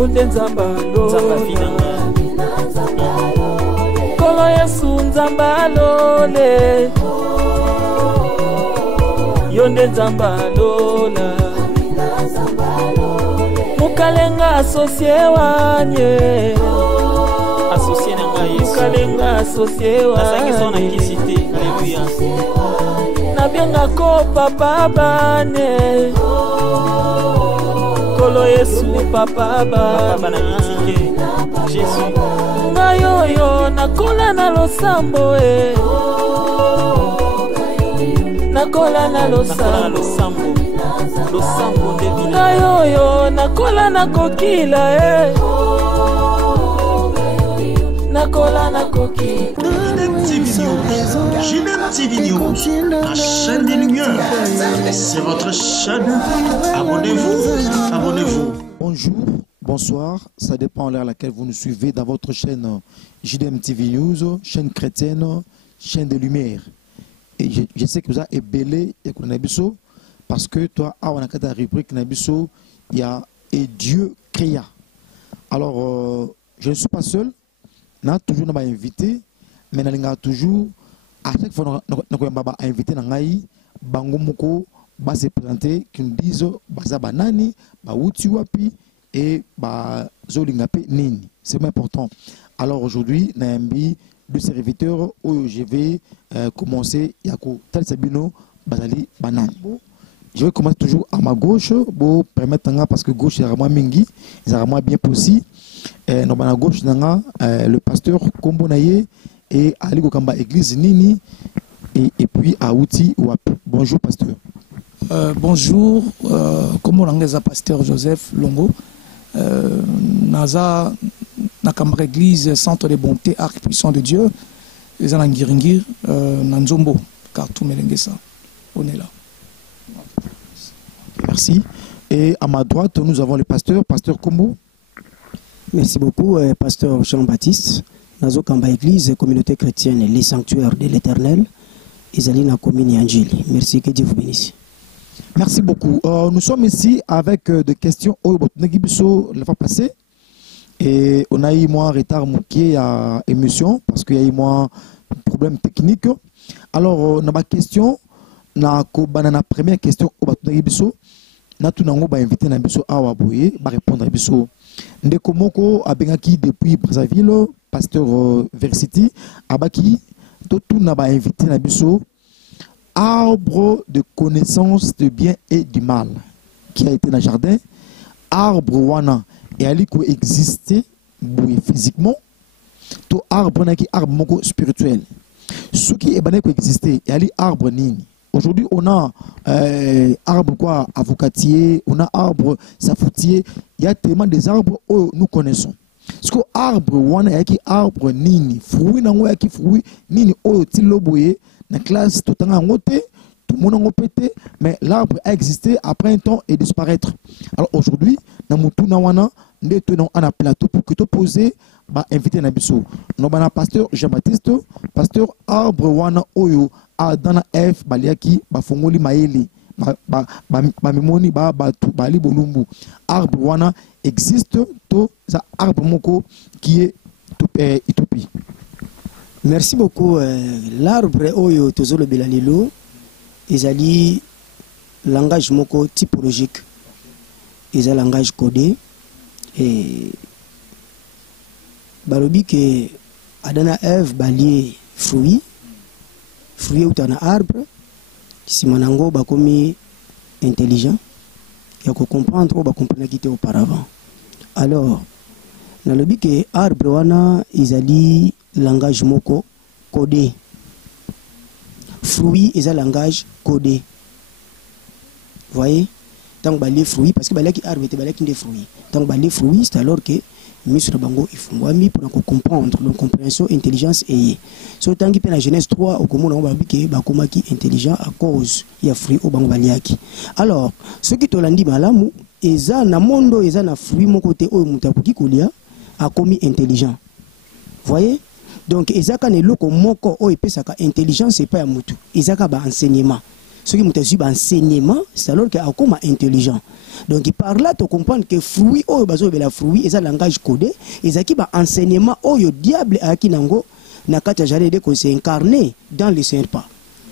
Yonde nzambalole Kolo Yesu nzambalole Yonde nzambalola Mukalenga associé wanye Associé nanga Yesu Mukalenga associé wanye Nasangi sona kisite Alléluia Nabianga ko papa bane Kolo Yesu papa bana mitike Jésus Ngayoyo nakola na losambo Nakola na losambo Losambo ndevina Ngayoyo nakola na kokila Nakola na kokila JDM TV News, la chaîne des lumières. C'est votre chaîne. Abonnez-vous, abonnez-vous. Bonjour, bonsoir, ça dépend de l'heure à laquelle vous nous suivez dans votre chaîne JDM TV News, chaîne chrétienne, chaîne des lumières. Et je sais que vous avez belé et que vous parce que toi, à la rubrique Nabiso, il y a et Dieu créa. Alors, je ne suis pas seul, on a toujours invité, mais on a toujours, à chaque fois, on a invité Bango Moko, va se présenter, qui nous disent, Baza Banani, Bauti Wapi et Zolingape Nini. C'est important. Alors aujourd'hui, Naambi, deux serviteurs, où je vais commencer, Yako Tal Sabino, Bazali Banani. Je vais commencer toujours à ma gauche, pour permettre, parce que gauche, c'est vraiment mingi, c'est vraiment bien possible. Dans ma gauche, le pasteur Kombo Naye et Ali Gokamba Église Nini, et puis à Outi Wap. Bonjour, pasteur. Bonjour, comment on pasteur Joseph Longo. Naza Nakamba Église Centre de Bonté, Arc Puissant de Dieu. Les en Ngiringir, Nanzombo, car tout Melengesa. On est là. Merci. Et à ma droite, nous avons le pasteur Kombo. Merci beaucoup, pasteur Jean-Baptiste. Nazo Kamba Église, communauté chrétienne, les sanctuaires de l'Éternel. Isalina Komini Angeli. Merci, que Dieu vous bénisse. Merci beaucoup. Nous sommes ici avec des questions la fois passée. Et on a eu un retard manqué à émission parce qu'il y a eu un problème technique. Alors, on a une question. La première question, on a invité à répondre à Bisso. Ndeko Moko Abengaki depuis Brazzaville, pasteur Versity, Abaki, tout n'a pas invité à Bisso. Arbre de connaissance de bien et du mal qui a été dans le jardin. Arbre wana et ali ko exister physiquement. To arbre na ki arbre moko spirituel. Ce qui est bané ko exister et ali arbre nini. Aujourd'hui, on a arbre quoi, avocatier, on a arbre safoutier. Il y a tellement des arbres que nous connaissons. Parce que arbre wana yaki arbre nini, fruit nango yaki fruit nini oyo tiloboye na classe tout en ngoté, tout le monde a pété, mais l'arbre a existé après un temps et disparaître. Alors aujourd'hui, na mutu na wana ndeto na ana plateau pour que tu poser ba inviter na biso. No bana pasteur Jean-Baptiste, pasteur arbre wana oyo Adana F baliaki ba fongoli maeli ba mimoni ba bali bolumbu. Arbre wana existe to za arbre moko qui est Utopie. Merci beaucoup. L'arbre oyo tozolo belalilo ezali langage moko typologique. Ezali langage codé et balobi que Adana Eve balié fruit ou un arbre, si manango bakomi intelligent, il faut comprendre ou comprendre qui était auparavant. Alors, dans le but que arbre wana izali langage moko codé, fruit is un langage codé. Vous voyez, tant que les fruits, parce que les arbre était des fruits. Tant que les fruits, c'est alors que Monsieur Bango il faut pour comprendre la compréhension intelligence et so tant que la Genèse 3 au comment on va que bakomaki intelligent à cause il y a fruit au bango baliaki. Alors ce qui te landi malamu eza na mondo eza na fruit mon côté au mutakuki kolia a commis intelligent. Voyez, donc eza ka ne loko moko o epesaka intelligence c'est pas ya mutu eza ka ba enseignement. Ce qui m'a enseignement, c'est alors qu'il a comme intelligent. Donc par là tu comprends que fruit oyo bazo bela fruit et ça langage codé et ça qui ba enseignement oyo diable aki nango na kati jardin de ko s'incarner dans le serpent.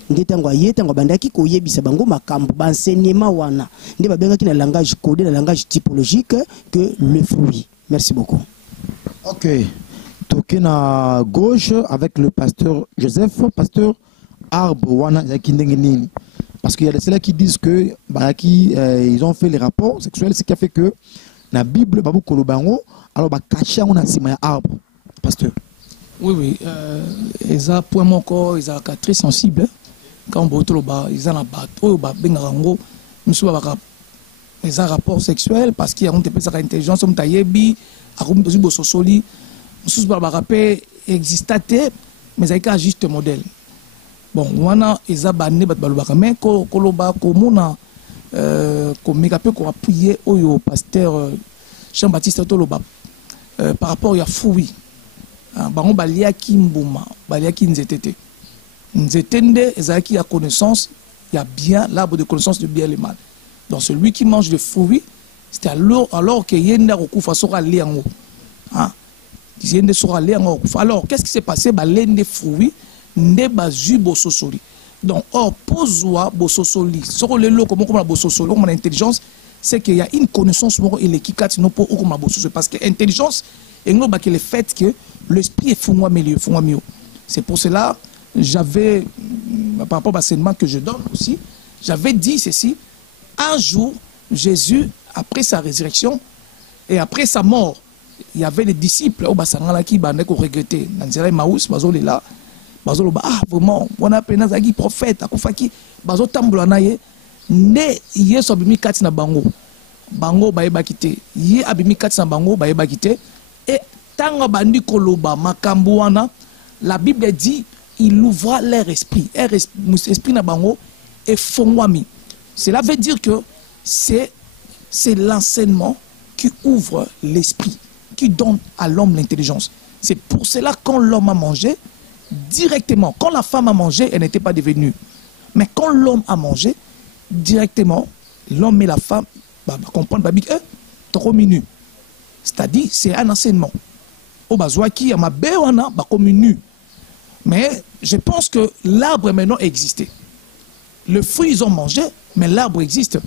Ndetango yetango bandaki ko yebisa bango makambo ba enseignement wana nde ba benga ki na langage codé na langage typologique que le fruit. Merci beaucoup. OK. Toqué na gauche avec le pasteur Joseph, pasteur Arbre wana yakindengeni. Parce qu'il y a des ceux qui disent que ils ont fait les rapports sexuels, ce qui a fait que la Bible babu kolobango alors ba cacher on a sima arbre pasteur. Oui ils a point mon corps ils a très sensible quand botolo ba ils en a bateau ba bengarango musu ba ils a rapport sexuel parce qu'il y a on te peut sa intelligence on tayebi a comme aussi bo sosoli musu ba rapé existate mais avec un juste modèle. Bon, wana eza bane bat balobaka mais ko koloba ko mona ko mekape ko appuyer oyo pasteur Jean-Baptiste Toloba par rapport ya fruit. Bango balia ki mbuma, balia ki nzetete. Nzetende ezaki ya connaissance, il y a bien l'arbre de connaissance du bien et le mal. Donc celui qui mange le fruit, c'est alors que yenda okufa sora liango. Ah. Yenda sora liango. Alors, qu'est-ce qui s'est passé ba lende fruit nde bazu bososoli. Donc or pozwa bososoli soko lelo comme la bososoli comme l'intelligence c'est qu'il y a une connaissance et l'équicat non pour comme la bososoli parce que intelligence et non bah que le fait que l'esprit est fou-moi milieu fou-moi mieux. C'est pour cela j'avais par rapport à l'enseignement que je donne aussi j'avais dit ceci un jour Jésus après sa résurrection et après sa mort il y avait des disciples au basangala qui bande ko regretter nanzela Maus bazole là bazoloba ah vraiment on a peine zaki prophète akufaki bazo tambola na ye nde yeso abimi kati na bango bayeba kite ye abimi kati na bango bayeba kite et tanga bandi koloba makambo wana la Bible dit il ouvra leur esprit esprit na bango et fongwami. Cela veut dire que c'est l'enseignement qui ouvre l'esprit qui donne à l'homme l'intelligence. C'est pour cela quand l'homme a mangé directement, quand la femme a mangé, elle n'était pas devenue. Mais quand l'homme a mangé, directement, l'homme et la femme comprendre trop minu. C'est-à-dire, c'est un enseignement. Au bazouaki, ma béwana, nu. Mais je pense que l'arbre maintenant existait. Le fruit, ils ont mangé, mais l'arbre existe.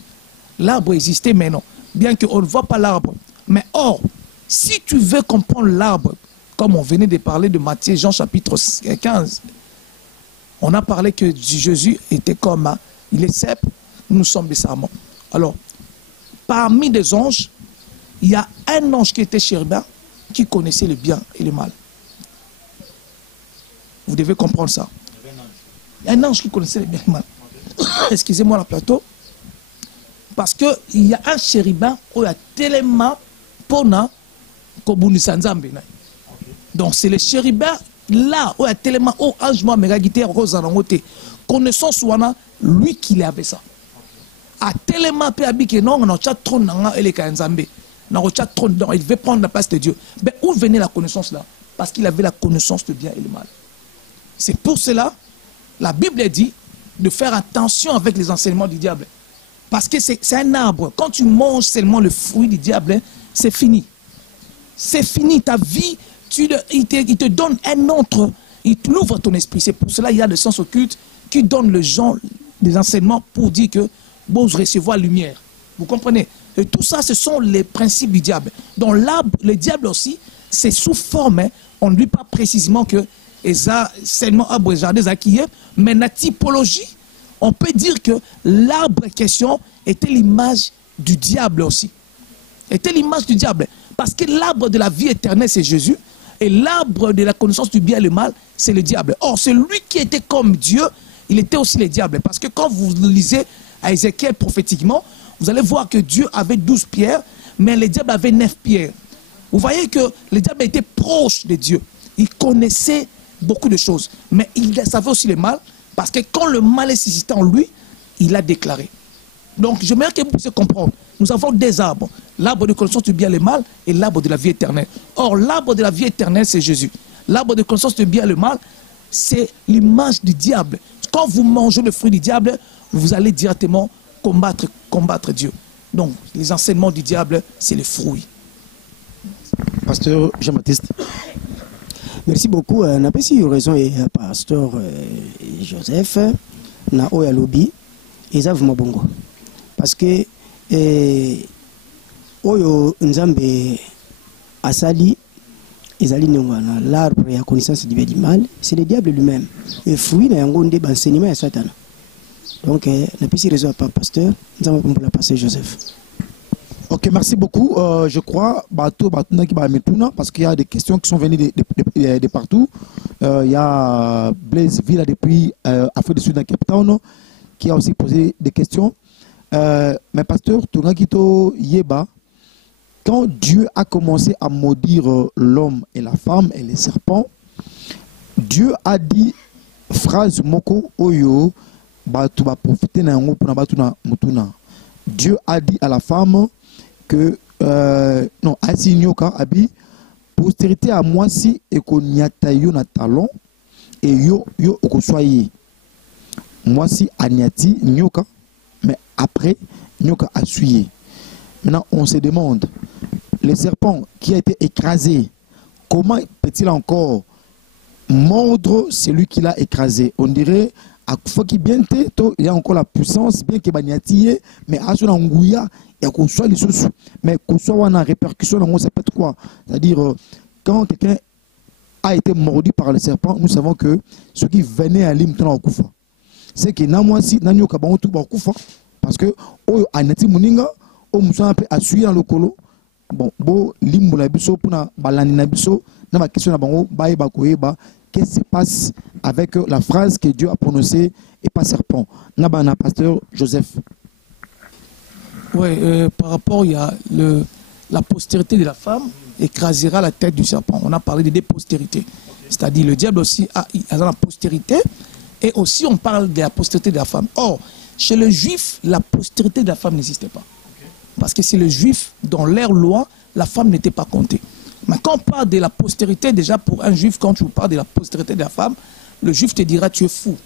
L'arbre existait maintenant, bien qu'on ne voit pas l'arbre. Mais or, si tu veux comprendre l'arbre, comme on venait de parler de Matthieu, Jean chapitre 15, on a parlé que Jésus était comme, il est cep, nous sommes des serments. Alors, parmi les anges, il y a un ange qui était chérubin, qui connaissait le bien et le mal. Vous devez comprendre ça. Il y a un ange qui connaissait le bien et le mal. Excusez-moi le plateau. Parce qu'il y a un chérubin qui a tellement pona kobunisa nzambe. Donc c'est le chérubin là où il y a tellement haut ange moi méga guitare rose en côté connaissance wana lui qui avait ça a tellement peu habité non on a chat trône nanga et les kanzambe na chat trône donc il veut prendre la place de Dieu. Mais où venait la connaissance là? Parce qu'il avait la connaissance de bien et le mal. C'est pour cela la Bible dit de faire attention avec les enseignements du diable. Parce que c'est un arbre. Quand tu manges seulement le fruit du diable, c'est fini. C'est fini ta vie. Il te donne un autre, il ouvre ton esprit. C'est pour cela qu'il y a le sens occulte qui donne les gens des enseignements pour dire que bon, je recevoir la lumière. Vous comprenez? Et tout ça, ce sont les principes du diable. Dans l'arbre, le diable aussi, c'est sous forme, hein, on ne dit pas précisément que ça seulement arbre jardin acquis, mais la typologie, on peut dire que l'arbre en question était l'image du diable aussi. Était l'image du diable. Parce que l'arbre de la vie éternelle, c'est Jésus. Et l'arbre de la connaissance du bien et le mal, c'est le diable. Or, celui qui était comme Dieu, il était aussi le diable. Parce que quand vous lisez à Ézéchiel prophétiquement, vous allez voir que Dieu avait 12 pierres, mais le diable avait 9 pierres. Vous voyez que le diable était proche de Dieu. Il connaissait beaucoup de choses. Mais il savait aussi le mal, parce que quand le mal est suscité en lui, il a déclaré. Donc, j'aimerais que vous puissiez comprendre. Nous avons des arbres. L'arbre de connaissance du bien et le mal et l'arbre de la vie éternelle. Or, l'arbre de la vie éternelle, c'est Jésus. L'arbre de connaissance du bien et le mal, c'est l'image du diable. Quand vous mangez le fruit du diable, vous allez directement combattre Dieu. Donc, les enseignements du diable, c'est les fruits. Pasteur Jean-Baptiste. Merci beaucoup. On a pas si raison et pasteur Joseph na oya lobby ezave mabongo parce que oyo nzambe asali ezali nengwana l'arbre ya connaissance du bien et du mal, c'est le diable lui-même et fruit na yango nde enseignement ya Satan. Donc na pas si raison à pasteur nzambe pour la pasteur Joseph. Ok, merci beaucoup. Je crois parce qu'il y a des questions qui sont venues de partout. Il y a Blaise Villa depuis Afrique du Sud dans Cape Town qui a aussi posé des questions. Mais pasteur, Yeba, quand Dieu a commencé à maudire l'homme et la femme et les serpents, Dieu a dit phrase moko oyo batu ba profiter na yango pona batu na mutuna. Dieu a dit à la femme que non asinyoka abi postérité à moi si et qu'on nyata yo na talon et yo okosoye moi si anyati nyoka mais après nyoka a suié. Maintenant on se demande le serpent qui a été écrasé, comment peut-il encore mordre celui qui l'a écrasé? On dirait à fois qu'il bien il y a encore la puissance bien qu'il banyati mais à son angouya et qu'on soit les sous mais qu'on soit en répercussion dans ça peut être quoi, c'est-à-dire quand quelqu'un a été mordu par le serpent, nous savons que ce qui venait à l'imtan au kufa c'est que na moi si nanyo kabon tout ba kufa parce que o anati muninga o musa un peu assuyer dans le colo bon bo limbo la biso pona balani na biso na ma question na bango ba ba koyeba qu'est-ce qui se passe avec la phrase que Dieu a prononcée et pas serpent. Nabana, pasteur Joseph. Oui, par rapport, il y a la postérité de la femme écrasera la tête du serpent. On a parlé de deux postérités. C'est-à-dire le diable aussi a la postérité et aussi on parle de la postérité de la femme. Or, chez le juif, la postérité de la femme n'existait pas. Parce que c'est le juif, dans leur loi, la femme n'était pas comptée. Mais quand on parle de la postérité, déjà pour un juif, quand tu parles de la postérité de la femme, le juif te dira tu es fou.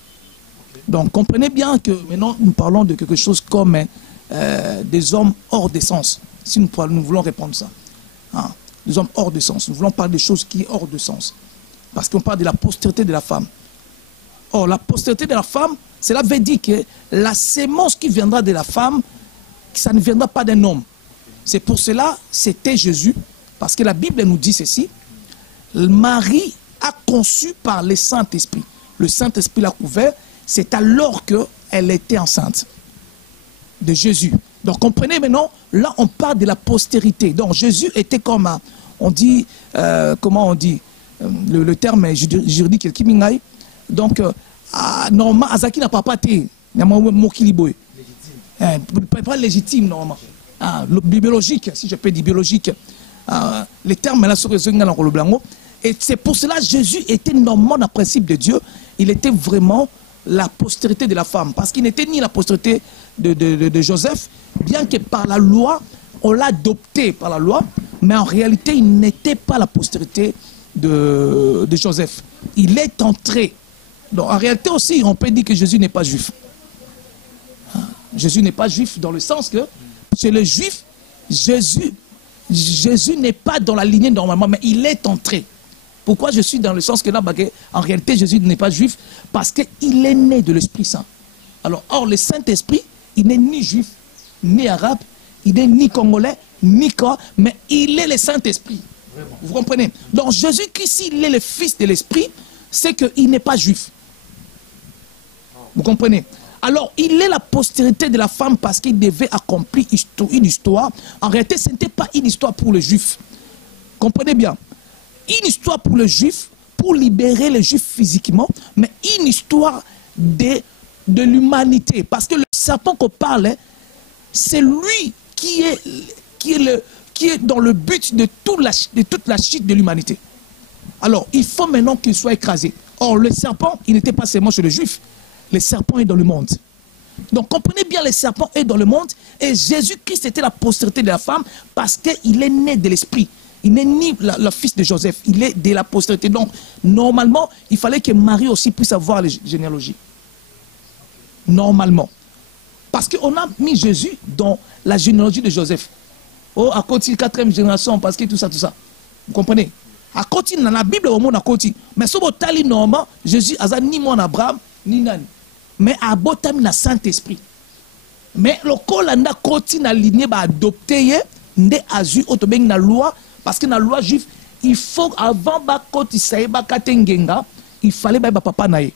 Donc comprenez bien que maintenant nous parlons de quelque chose comme des hommes hors d'essence. Si nous voulons répondre ça. Hein, des hommes hors de sens. Nous voulons parler de choses qui sont hors de sens. Parce qu'on parle de la postérité de la femme. Or, la postérité de la femme, cela veut dire que la sémence qui viendra de la femme, ça ne viendra pas d'un homme. C'est pour cela, c'était Jésus. Parce que la Bible nous dit ceci, Marie a conçu par le Saint-Esprit. Le Saint-Esprit l'a couvert, c'est alors qu'elle était enceinte de Jésus. Donc comprenez maintenant, là on parle de la postérité. Donc Jésus était comme, on dit, comment on dit, le terme juridique, donc normalement, Azaki n'a pas pâté, il y a pas légitime normalement. Biologique, si je peux dire biologique. Les termes là sont dans le blanc. Et c'est pour cela que Jésus était normalement dans le principe de Dieu. Il était vraiment la postérité de la femme. Parce qu'il n'était ni la postérité de Joseph, bien que par la loi, on l'a adopté par la loi, mais en réalité, il n'était pas la postérité de Joseph. Il est entré. Donc en réalité aussi, on peut dire que Jésus n'est pas juif. Jésus n'est pas juif dans le sens que chez le juif, Jésus n'est pas dans la lignée normalement, mais il est entré. Pourquoi je suis dans le sens que là, en réalité, Jésus n'est pas juif? Parce qu'il est né de l'Esprit Saint. Alors, or, le Saint-Esprit, il n'est ni juif, ni arabe, il n'est ni congolais, ni quoi, mais il est le Saint-Esprit. Vous comprenez? Donc, Jésus-Christ, s'il est le Fils de l'Esprit, c'est qu'il n'est pas juif. Vous comprenez? Alors, il est la postérité de la femme parce qu'il devait accomplir une histoire. En réalité, ce n'était pas une histoire pour les juifs. Comprenez bien. Une histoire pour les juifs, pour libérer les juifs physiquement, mais une histoire de l'humanité. Parce que le serpent qu'on parle, c'est lui qui est dans le but de toute la chute de l'humanité. Alors, il faut maintenant qu'il soit écrasé. Or, le serpent, il n'était pas seulement chez les juifs. Le serpent est dans le monde. Donc comprenez bien, le serpent est dans le monde et Jésus-Christ était la postérité de la femme parce qu'il est né de l'esprit. Il n'est ni le fils de Joseph, il est de la postérité. Donc normalement, il fallait que Marie aussi puisse avoir les généalogies. Normalement. Parce qu'on a mis Jésus dans la généalogie de Joseph. Oh, à côté de 4e génération, parce que tout ça, tout ça. Vous comprenez? À côté, dans la Bible, au monde à côté. Mais si vous avez normalement, Jésus n'a ni mon Abraham, ni Nani. Mais à botam na Saint-Esprit. Mais le col a côté na lignée ba adopté, ndé azu autobeng na loi, parce que na loi juive, il faut avant ba côté saï ba katengenga, il fallait ba papa naé.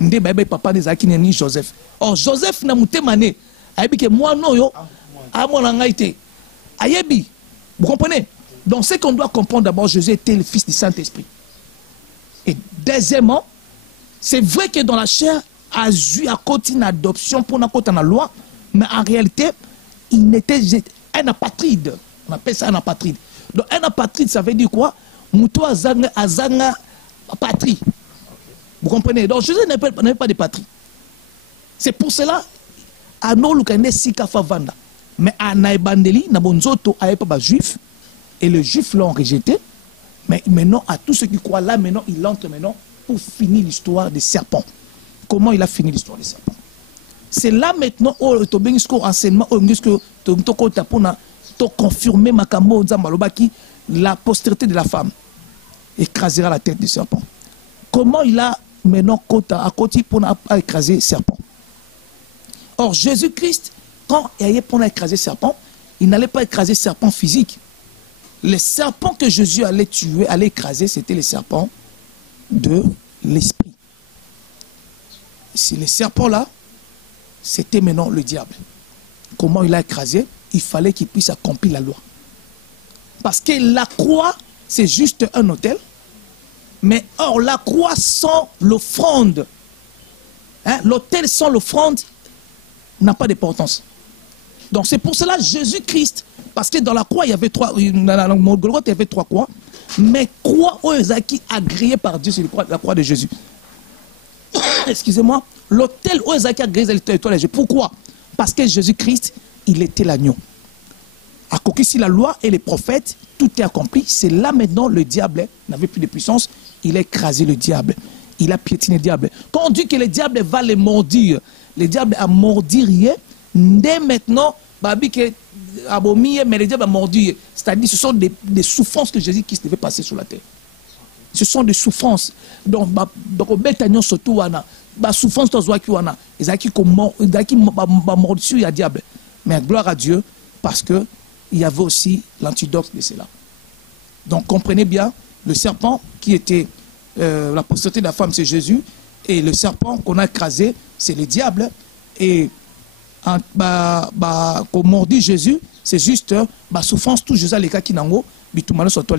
Ndé ba papa des akine ni Joseph. Or Joseph na mouté mané, ayebi que moi non yo, a mon angaïté. Ayebi, vous comprenez? Donc ce qu'on doit comprendre d'abord, Jésus était le fils du Saint-Esprit. Et deuxièmement, c'est vrai que dans la chair, a eu à côté une adoption pour na côté la loi, mais en réalité, il était un apatride. On appelle ça un apatride. Donc un apatride, ça veut dire quoi? Mouto azanga patrie. Vous comprenez? Donc Jésus n'avait pas de patrie. C'est pour cela, à nous, le sika favanda. Mais à Naïbandeli, Nabonzoto, a pas juif, et les juifs l'ont rejeté. Mais maintenant, à tous ceux qui croient là, maintenant, il entre maintenant pour finir l'histoire des serpents. Comment il a fini l'histoire des serpents? C'est là maintenant où tu as enseignement, tu confirmer la postérité de la femme écrasera la tête du serpent. Comment il a maintenant à côté pour écraser le serpent? Or, Jésus-Christ, quand il allait pour écraser le serpent, il n'allait pas écraser le serpent physique. Les serpents que Jésus allait tuer, allait écraser, c'était les serpents de l'esprit. Les serpents là, c'était maintenant le diable. Comment il a écrasé? Il fallait qu'il puisse accomplir la loi. Parce que la croix, c'est juste un autel. Mais or, la croix sans l'offrande, hein, l'autel sans l'offrande n'a pas d'importance. Donc c'est pour cela Jésus-Christ, parce que dans la croix, il y avait trois, dans la Golgothe, il y avait 3 croix, mais croix qui agréée par Dieu, c'est la croix de Jésus. Excusez-moi, l'autel qui agréé l'étoile de Jésus. Pourquoi? Parce que Jésus-Christ, il était l'agneau. À côté si la loi et les prophètes, tout est accompli. C'est là maintenant le diable n'avait plus de puissance. Il a écrasé le diable. Il a piétiné le diable. Quand on dit que le diable va les mordir, le diable a mordi rien. Dès maintenant, mais le diable a mordi. C'est-à-dire ce sont des souffrances que Jésus-Christ devait passer sur la terre. Ce sont des souffrances. Donc, surtout, souffrance il y a diable. Mais gloire à Dieu, parce qu'il y avait aussi l'antidote de cela. Donc, comprenez bien, le serpent qui était la postérité de la femme, c'est Jésus. Et le serpent qu'on a écrasé, c'est le diable. Et qu'on mordit Jésus, c'est juste souffrance, tout Jésus les cas qui n'ont les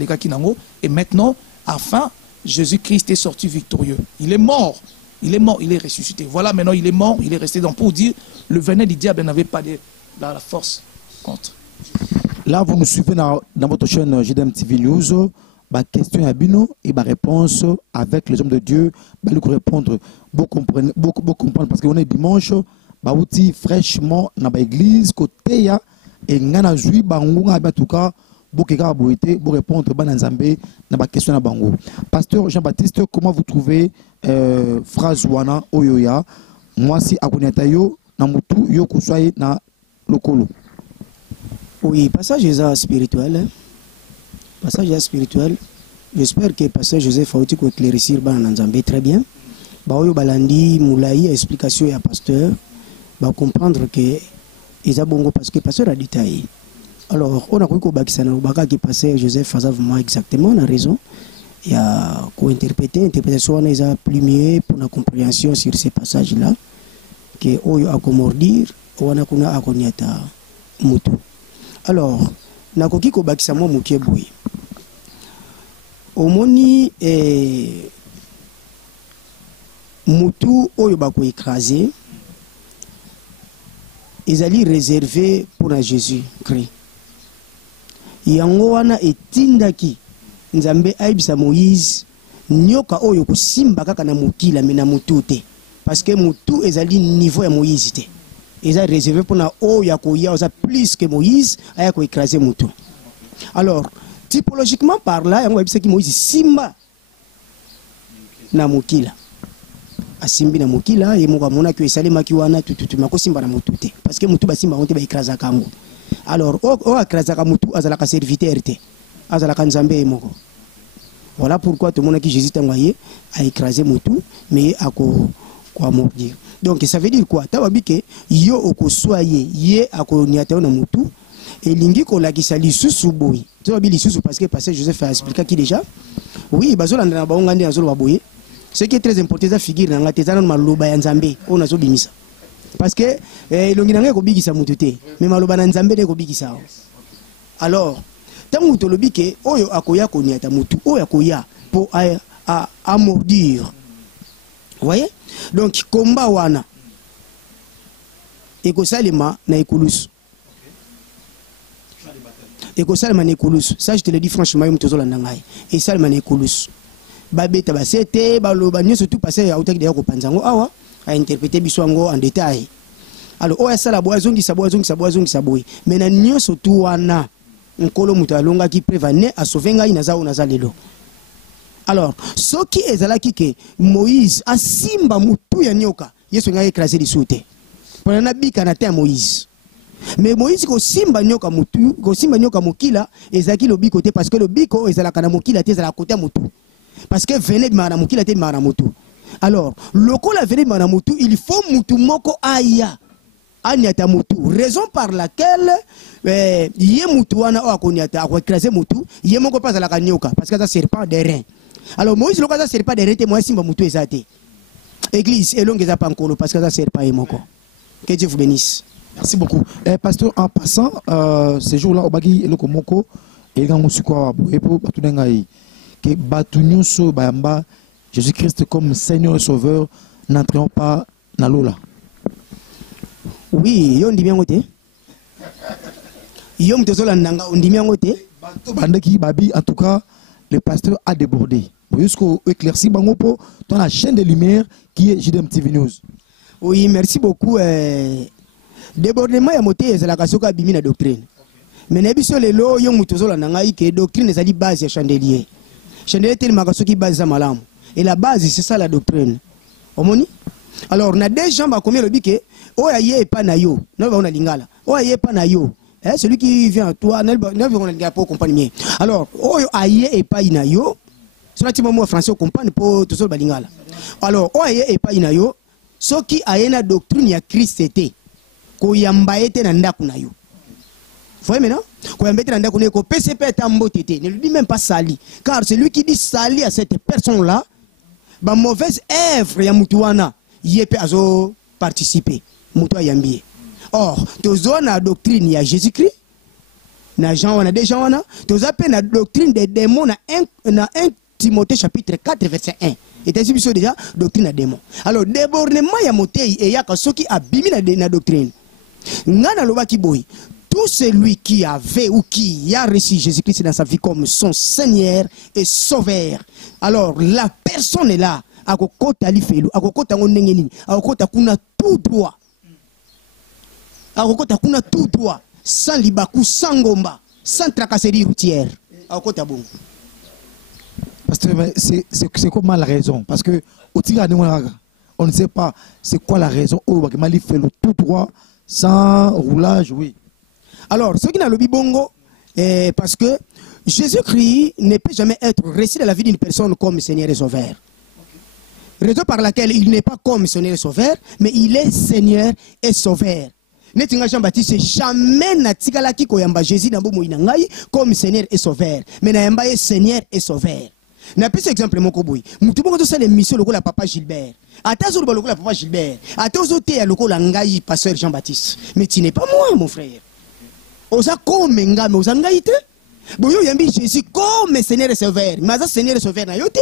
cas qui n'ont. Et maintenant, enfin, Jésus-Christ est sorti victorieux. Il est mort. Il est mort, il est ressuscité. Voilà, maintenant il est mort, il est resté. Donc pour dire, le venin du diable n'avait pas la force contre. Là, vous nous suivez dans votre chaîne JDM TV News. Ma question à Bino et ma réponse avec les hommes de Dieu. Nous répondre, beaucoup comprendre parce qu'on est dimanche. Nous sommes fraîchement dans l'église, côté ya et nous avons en tout cas. Pour répondre à ma question. Pasteur Jean-Baptiste, comment vous trouvez phrase wana oyoya moi si akonetayo na mutu yo kuswaye na lokolo? Oui, passage spirituel. Passage spirituel. J'espère que pasteur Joseph a été éclaircir ban Nzambe très bien. Ba oyo balandi moulayi explication ya pasteur ba comprendre que ils a bongo parce que pasteur a détaillé. Alors, on a cru que pasteur Joseph faisait vraiment exactement la raison. Il y a co-interprété, interprétation est plus mieux pour la compréhension sur ces passages-là. Que Oyo a comordir, on a kuna a konyata mutu. Alors, na koki ko bakisa mo mukie boy. Omoni mutu oyo bako écrasé, ils allaient réserver pour Jésus Christ. Yango wana etindaki Nzambe aibisa Moïse nyoka oyo kusimba kaka na mukila mena mutute parce que mutu ezali niveau ya Moïse te eza réservé pour na oyo ya koya oza plus que Moïse aya ko écraser mutu. Alors typologiquement par là yango aibisa ki Moïse simba na mukila asimbi na mokila et moko mona que salema ki wana tutu mako simba na mutu te parce que mutu basimba on te ba écraser kango. Alors o akrasaka mutu azala ka serviteur te azala ka nzambe moko. Voilà pourquoi tout le monde qui Jésus t'a envoyé a écrasé mutu mais à quoi mourir. Donc ça veut dire quoi? Tababi que yo oko soye ye ako niata na mutu et lingi ko la kisali susu boy. Tababi li susu parce que pasteur Joseph a expliqué qui déjà. Oui, bazola na baonga ndi azolo baboye. Ce qui est très important c'est figure na ngatezana maloba ya nzambe on azo bimisa. Parce que longi na ko bigisa mutu te mais maloba na nzambe de ko bigisa. Alors tant que tolobi ke oyo akoya ko niata mutu oyo akoya pour à mordir. Vous voyez? Donc combat wana ekosalema na ekulusu. Ekosalema na ekulusu. Ça je te le dis franchement yo mtozola ndangai. Et salema na ekulusu. Babeta basete baloba nyoso tout passer ya utaki de ko panzango awa a interpréter biswango en détail. Alors oya sala boazongi saboy. Mais na nyoso tout wana nkolo mutalonga ki prévane a sauver ngai naza lelo. Alors ce qui est là que Moïse a simba mutu ya nyoka yeso ngai écraser lisute. Pour na bika na te Moïse. Mais Moïse ko simba nyoka mutu, ko simba nyoka mokila ezaki lo biko te parce que le biko ezala kana mokila te ezala côté mutu. Parce que venez mara mokila te mara mutu. Alors lokola venez mara mutu, il faut mutu moko aya. Anyata mutu, raison par laquelle yé mutu wana o akonyata a écraser mutu, yé moko pas la kanyoka parce que ça serpent des reins. Alors Moïse le ça serpent des reins te moi simba mutu ezate. Église et longue za pankolo parce que ça serpent et moko. Que Dieu vous bénisse. Merci beaucoup. Pasteur, en passant, ce jour-là, au Bagi et le Komoko, et il y a un quoi et pour Batunengaï, que Batunyoso Bayamba, Jésus-Christ comme Seigneur et Sauveur, n'entrons pas dans l'eau là. Oui, on dit bien côté. Yom Tozola Nanga, on dit bien côté. En tout cas, le pasteur a débordé. Jusqu'au éclairci Bangopo, dans la chaîne de lumière qui est JDM TV News. Oui, merci beaucoup. Débordement ya moté ezala kasoka bimi na doctrine. Mais nebiso lelo yo mutozola nangai que doctrine ezali base ya chandelier. Chandelier tel makasoki base za malamu. Et la base c'est ça la doctrine. Omoni? Alors na des gens ba combien le biké oya ye pa na yo. Na ba on a lingala. Oya ye pa na yo. Celui qui vient à toi ne va pas comprendre. Alors oyo aye e pa ina yo. Cela ti mo français comprendre pour tozola balingala. Alors oya e pa ina yo. Ce qui a une doctrine ya Christ était koyamba ete na ndaku na yo. Vous voyez maintenant? Koyamba ete na ndaku na yo ko PCP tambo tete. Ne lui dit même pas sali. Car celui qui dit sali à cette personne-là, ba mauvaise œuvre ya mutuana, yepe azo participer. Mutu ayambié. Or, tozo na doctrine ya Jésus-Christ, na Jean wana, déjà wana, tozo pe na doctrine des démons na 1 Timothée chapitre 4 verset 1. Et ainsi que déjà doctrine à démon. Alors débordement ya motei et ya kasoki abimi na doctrine. Ngana lobaki boy. Tout celui qui avait ou qui a reçu Jésus-Christ dans sa vie comme son Seigneur et Sauveur. Alors la personne est là. Akokota lifelu, akokota ngondenge nini, akokota kuna tout droit. Akokota kuna tout droit, sans libaku, sans gomba, sans tracasserie routière. Akokota bon. Pasteur, c'est comment la raison? Parce que on ne sait pas c'est quoi la raison. Oh, Mali fait le tout droit, sans roulage, oui. Alors, ce qui n'a le bibongo, parce que Jésus-Christ ne peut jamais être reçu dans la vie d'une personne comme Seigneur et Sauveur. Raison par laquelle il n'est pas comme Seigneur et Sauveur, mais il est Seigneur et Sauveur. Netinga Jean-Baptiste, jamais n'a tigala ki koyamba Jésus na bomo inangai comme Seigneur et Sauveur, mais na yamba Seigneur et Sauveur. Na plus exemple moko boy, mutu bongo to sala mission lokola papa Gilbert. Ata zo lokola papa Gilbert, ata zo te lokola ngai pasteur Jean-Baptiste. Mais tu n'es pas moi mon frère. Oza comme nga mais oza ngai te. Boyo yambi Jésus comme Seigneur et Sauveur. Mais ça Seigneur et Sauveur na yo te.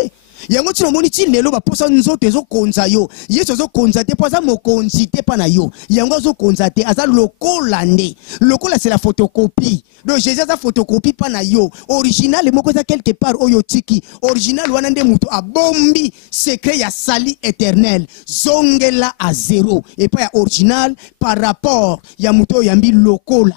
Yango tino moni ti lelo ba posa nzoto ezo konza yo. Yesu zo konza te posa mo konzite pa na yo. Yango zo konza te aza lokola nde. Lokola c'est la photocopie. Donc Jésus a photocopie pa na yo. Original moko za quelque part oyo tiki. Original wana nde mutu a bombi secret ya sali éternel. Zongela à zéro. Et pas ya original par rapport ya mutu yambi lokola.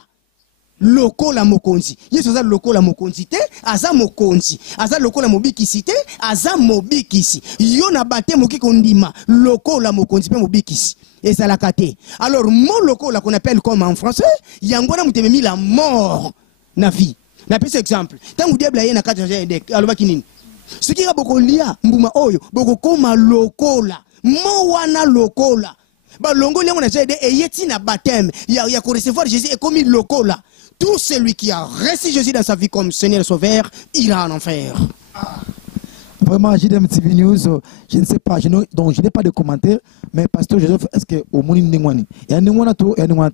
lokola mokonzi. Yesu aza lokola mokonzi te, aza mokonzi. Aza lokola mobikisi te, aza mobikisi. Yo na baptême oki kondima lokola mokonzi pe mobikisi. Et ça l'a caté. Alors, mon lokola qu'on appelle comme en français, yangona mutememi la mort na vie. Na petit exemple. Tant vous diable na kata jendek, aloba kinini. Ce qui a beaucoup lia mbuma oyo, beaucoup koma lokola. Mo wana lokola. Ba longo liango na jende et yeti na baptême. Ya ko recevoir Jésus est comme lokola. Tout celui qui a reçu Jésus dans sa vie comme Seigneur et Sauveur, ira en enfer. Vraiment, JDM TV News, je ne sais pas, donc je n'ai pas de commentaires, mais Pasteur Joseph, est-ce que au monde Ndengwani, il y a Ndengwana tout et Ndengwana?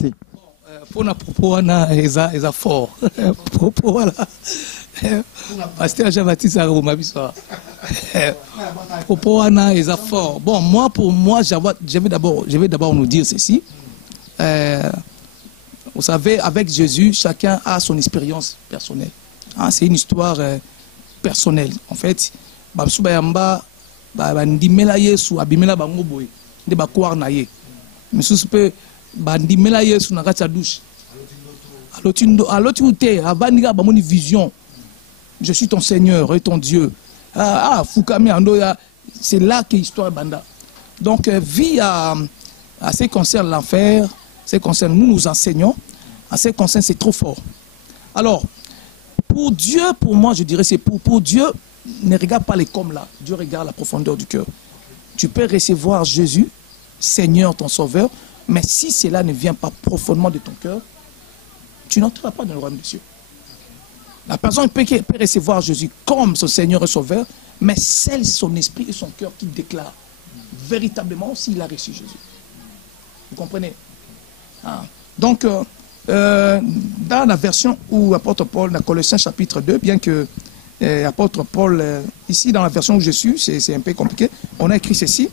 Pour na propos na eza fort. Propos là. Pasteur Jean-Baptiste Aromabiso. Propos na eza fort. Bon, moi pour moi, je vais d'abord nous dire ceci. Vous savez, avec Jésus, chacun a son expérience personnelle. Hein, c'est une histoire personnelle. En fait, Babsubayamba, Bandimela Yesu, Abimela Bangoboy, de Bakwar Naye. Mais ce peut Bandimela Yesu na gacha douche. Alotunte, Avaniga Bamoni vision. Je suis ton Seigneur et ton Dieu. Fukami Andoya, c'est là que l'histoire banda. Donc, vie à ce qui concerne l'enfer, ce qui concerne nous enseignons, à ce qui concerne c'est trop fort. Alors, pour Dieu, pour moi, je dirais, c'est pour Dieu, ne regarde pas les comme là. Dieu regarde la profondeur du cœur. Tu peux recevoir Jésus, Seigneur, ton Sauveur, mais si cela ne vient pas profondément de ton cœur, tu n'entreras pas dans le royaume des cieux. La personne peut recevoir Jésus comme son Seigneur et Sauveur, mais c'est son esprit et son cœur qui déclarent véritablement s'il a reçu Jésus. Vous comprenez? Donc, dans la version où l'apôtre Paul, dans Colossiens chapitre 2, bien que l'apôtre Paul, ici dans la version où je suis, c'est un peu compliqué, on a écrit ceci.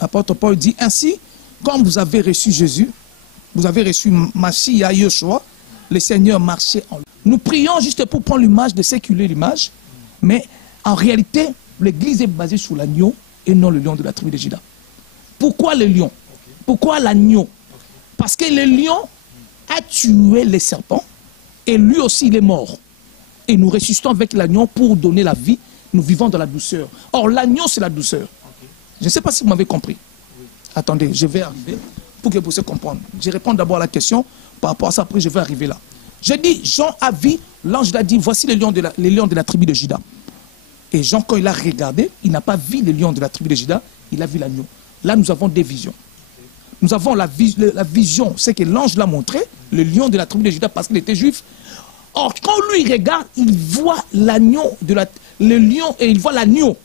L'apôtre Paul dit, ainsi, comme vous avez reçu Jésus, vous avez reçu Mashiach Yeshua, le Seigneur marchait en lui. Nous prions juste pour prendre l'image, de séculer l'image, mais en réalité, l'église est basée sur l'agneau et non le lion de la tribu de Juda. Pourquoi le lion? Pourquoi l'agneau? Parce que le lion a tué les serpents et lui aussi il est mort. Et nous ressuscitons avec l'agneau pour donner la vie. Nous vivons dans la douceur. Or, l'agneau, c'est la douceur. Je ne sais pas si vous m'avez compris. Attendez, je vais arriver pour que vous puissiez comprendre. Je réponds d'abord à la question. Par rapport à ça, après, je vais arriver là. Je dis, Jean a vu, l'ange l'a dit, voici les lions de la tribu de Juda. Et Jean, quand il a regardé, il n'a pas vu les lions de la tribu de Juda, il a vu l'agneau. Là, nous avons des visions. Nous avons la vision, c'est que l'ange l'a montré, le lion de la tribu de Juda, parce qu'il était juif. Or, quand lui regarde, il voit l'agneau, le lion, et il voit l'agneau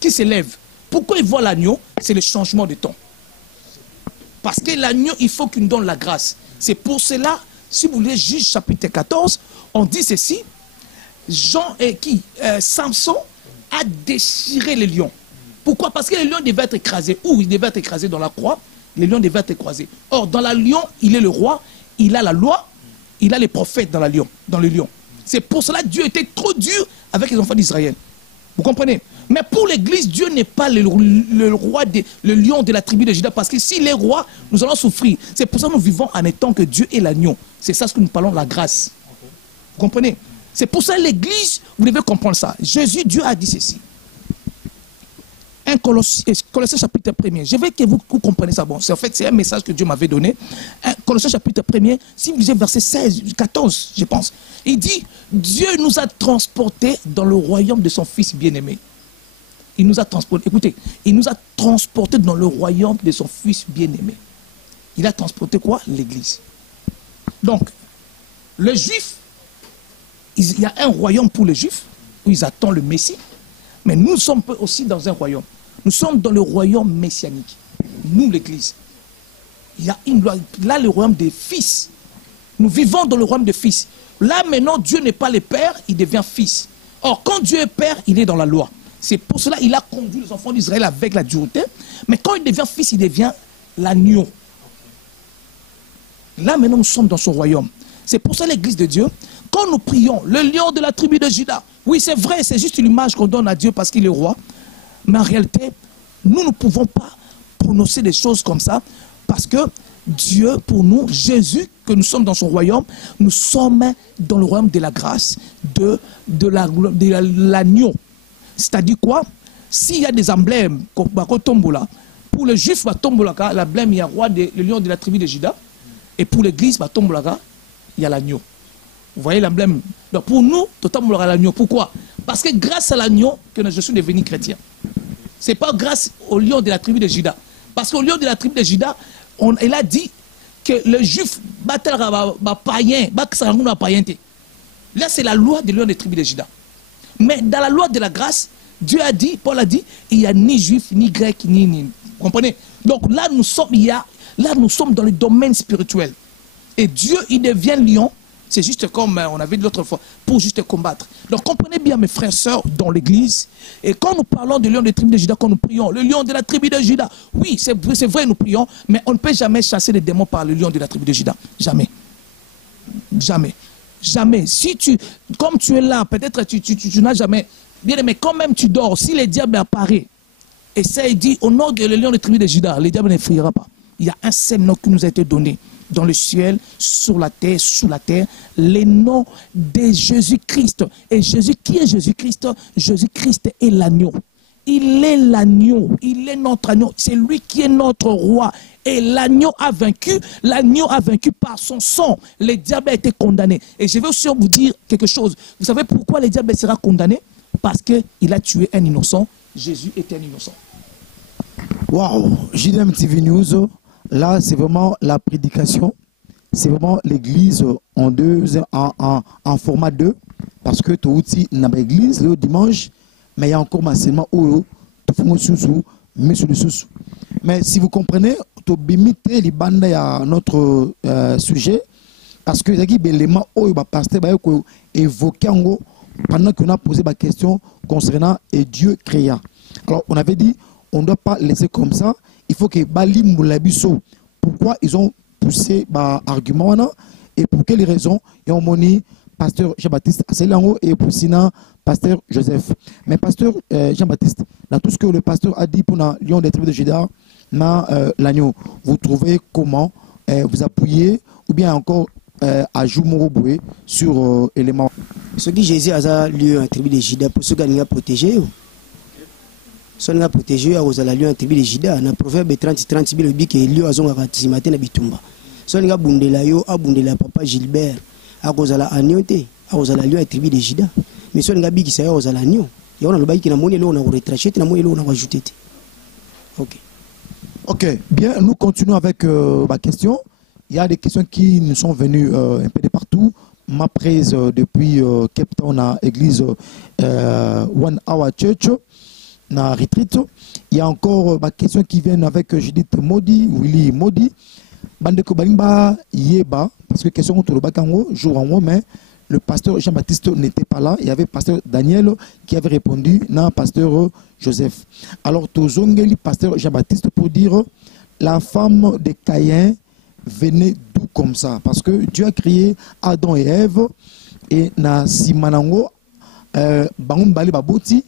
qui s'élève. Pourquoi il voit l'agneau? C'est le changement de temps. Parce que l'agneau, il faut qu'il nous donne la grâce. C'est pour cela, si vous voulez, Juge chapitre 14, on dit ceci, Samson a déchiré le lion. Pourquoi? Parce que le lion devait être écrasé. Où il devait être écrasé? Dans la croix. Le lion devait être écrasé. Or, dans le lion, il est le roi, il a la loi, il a les prophètes dans le lion. C'est pour cela que Dieu était trop dur avec les enfants d'Israël. Vous comprenez? Mais pour l'église, Dieu n'est pas le roi, le lion de la tribu de Juda, parce que s'il est roi, nous allons souffrir. C'est pour ça que nous vivons en étant que Dieu est l'agneau. C'est ça ce que nous parlons, la grâce. Vous comprenez? C'est pour ça que l'église, vous devez comprendre ça. Jésus, Dieu a dit ceci. Colossiens chapitre 1er. Je veux que vous compreniez ça. Bon, en fait, c'est un message que Dieu m'avait donné. Colossiens chapitre 1er, si vous lisez verset 16, 14, je pense. Il dit, Dieu nous a transportés dans le royaume de son Fils bien-aimé. Il nous a transportés, écoutez, il nous a transportés dans le royaume de son Fils bien-aimé. Il a transporté quoi? L'église. Donc, le juif, il y a un royaume pour les juifs, où ils attendent le Messie. Mais nous sommes aussi dans un royaume. Nous sommes dans le royaume messianique. Nous, l'église. Il y a une loi. Là, le royaume des fils. Nous vivons dans le royaume des fils. Là, maintenant, Dieu n'est pas le père, il devient fils. Or, quand Dieu est père, il est dans la loi. C'est pour cela qu'il a conduit les enfants d'Israël avec la dureté. Mais quand il devient fils, il devient l'agneau. Là, maintenant, nous sommes dans son royaume. C'est pour ça l'église de Dieu, quand nous prions, le lion de la tribu de Juda, oui, c'est vrai, c'est juste l'image qu'on donne à Dieu parce qu'il est roi. Mais en réalité, nous ne pouvons pas prononcer des choses comme ça parce que Dieu pour nous, Jésus, que nous sommes dans son royaume, nous sommes dans le royaume de la grâce, de l'agneau. C'est-à-dire quoi? S'il y a des emblèmes, pour les juifs, l'emblème, il y a le lion de la tribu de Juda, et pour l'église, il y a l'agneau. Vous voyez l'emblème? Donc pour nous, totalement l'agneau. Pourquoi? Parce que grâce à l'agneau que je suis devenu chrétien. Ce n'est pas grâce au lion de la tribu de Juda. Parce qu'au lion de la tribu de Juda, il a dit que le juif païen, là c'est la loi de lion de la tribu de Juda. Mais dans la loi de la grâce, Dieu a dit, Paul a dit, il n'y a ni juif, ni grec, ni. Vous comprenez? Donc là nous sommes dans le domaine spirituel. Et Dieu, il devient lion. C'est juste comme on avait dit l'autre fois, pour juste combattre. Donc comprenez bien mes frères et sœurs dans l'église. Et quand nous parlons du lion de la tribu de Juda, quand nous prions, le lion de la tribu de Juda, oui, c'est vrai, nous prions, mais on ne peut jamais chasser les démons par le lion de la tribu de Juda. Jamais. Jamais. Jamais. Si comme tu es là, peut-être tu n'as jamais. Bien aimé, quand même tu dors, si le diable apparaît, et ça il dit, au nom de le lion de la tribu de Juda, le diable ne fuira pas. Il y a un seul nom qui nous a été donné. Dans le ciel, sur la terre, sous la terre, les noms de Jésus-Christ. Et Jésus, qui est Jésus-Christ? Jésus-Christ est l'agneau. Il est l'agneau, il est notre agneau, c'est lui qui est notre roi. Et l'agneau a vaincu par son sang. Le diable a été condamné. Et je vais aussi vous dire quelque chose. Vous savez pourquoi le diable sera condamné? Parce qu'il a tué un innocent. Jésus était un innocent. Waouh, JDM TV News. Là, c'est vraiment la prédication, c'est vraiment l'église en format 2, parce que tout aussi n'a pas l'église le dimanche, mais il y a encore massivement où mais si vous comprenez, tu limiter les bandes à notre sujet, parce que il y a des éléments où il va passer évoquer pendant qu'on a posé la question concernant et Dieu créa. Alors, on avait dit, on ne doit pas laisser comme ça. Il faut que Bali Moulabiso, pourquoi ils ont poussé l'argument et pour quelles raisons ils ont moni pasteur Jean-Baptiste Asselango et pour Sina pasteur Joseph. Mais pasteur Jean-Baptiste, dans tout ce que le pasteur a dit pour le lion des tribus de Juda, dans l'agneau, vous trouvez comment vous appuyez ou bien encore à Joumoroboué sur élément. Ce qui Jésus a lieu en tribu de Juda pour ceux qui ont protégé. Son a protégé à la lieu en tribu de Juda. Na proverbe 30 le dit que lieu a zonga katimate na bitumba. Son a bundela yo a bundela papa Gilbert à cause de la agnoté à cause de la lieu en tribu de Juda. Mais son a bi qui ça à cause de l'agneau. Il y a on a le bail qui na moni là on a retraché na moni là on a rajouté. OK. OK, bien, nous continuons avec ma question. Il y a des questions qui nous sont venues un peu de partout. Ma prise depuis Cape Town à l'église One Hour Church. Na retreat, il y a encore des questions qui viennent avec Judith Modi, Willy Modi. Bande ko balimba yeba parce que question contre le bakango jour en haut, mais le pasteur Jean-Baptiste n'était pas là. Il y avait pasteur Daniel qui avait répondu, non pasteur Joseph. Alors tozongeli pasteur Jean-Baptiste pour dire la femme de Caïn venait d'où comme ça, parce que Dieu a créé Adam et Ève et na simanango bangun bali baboti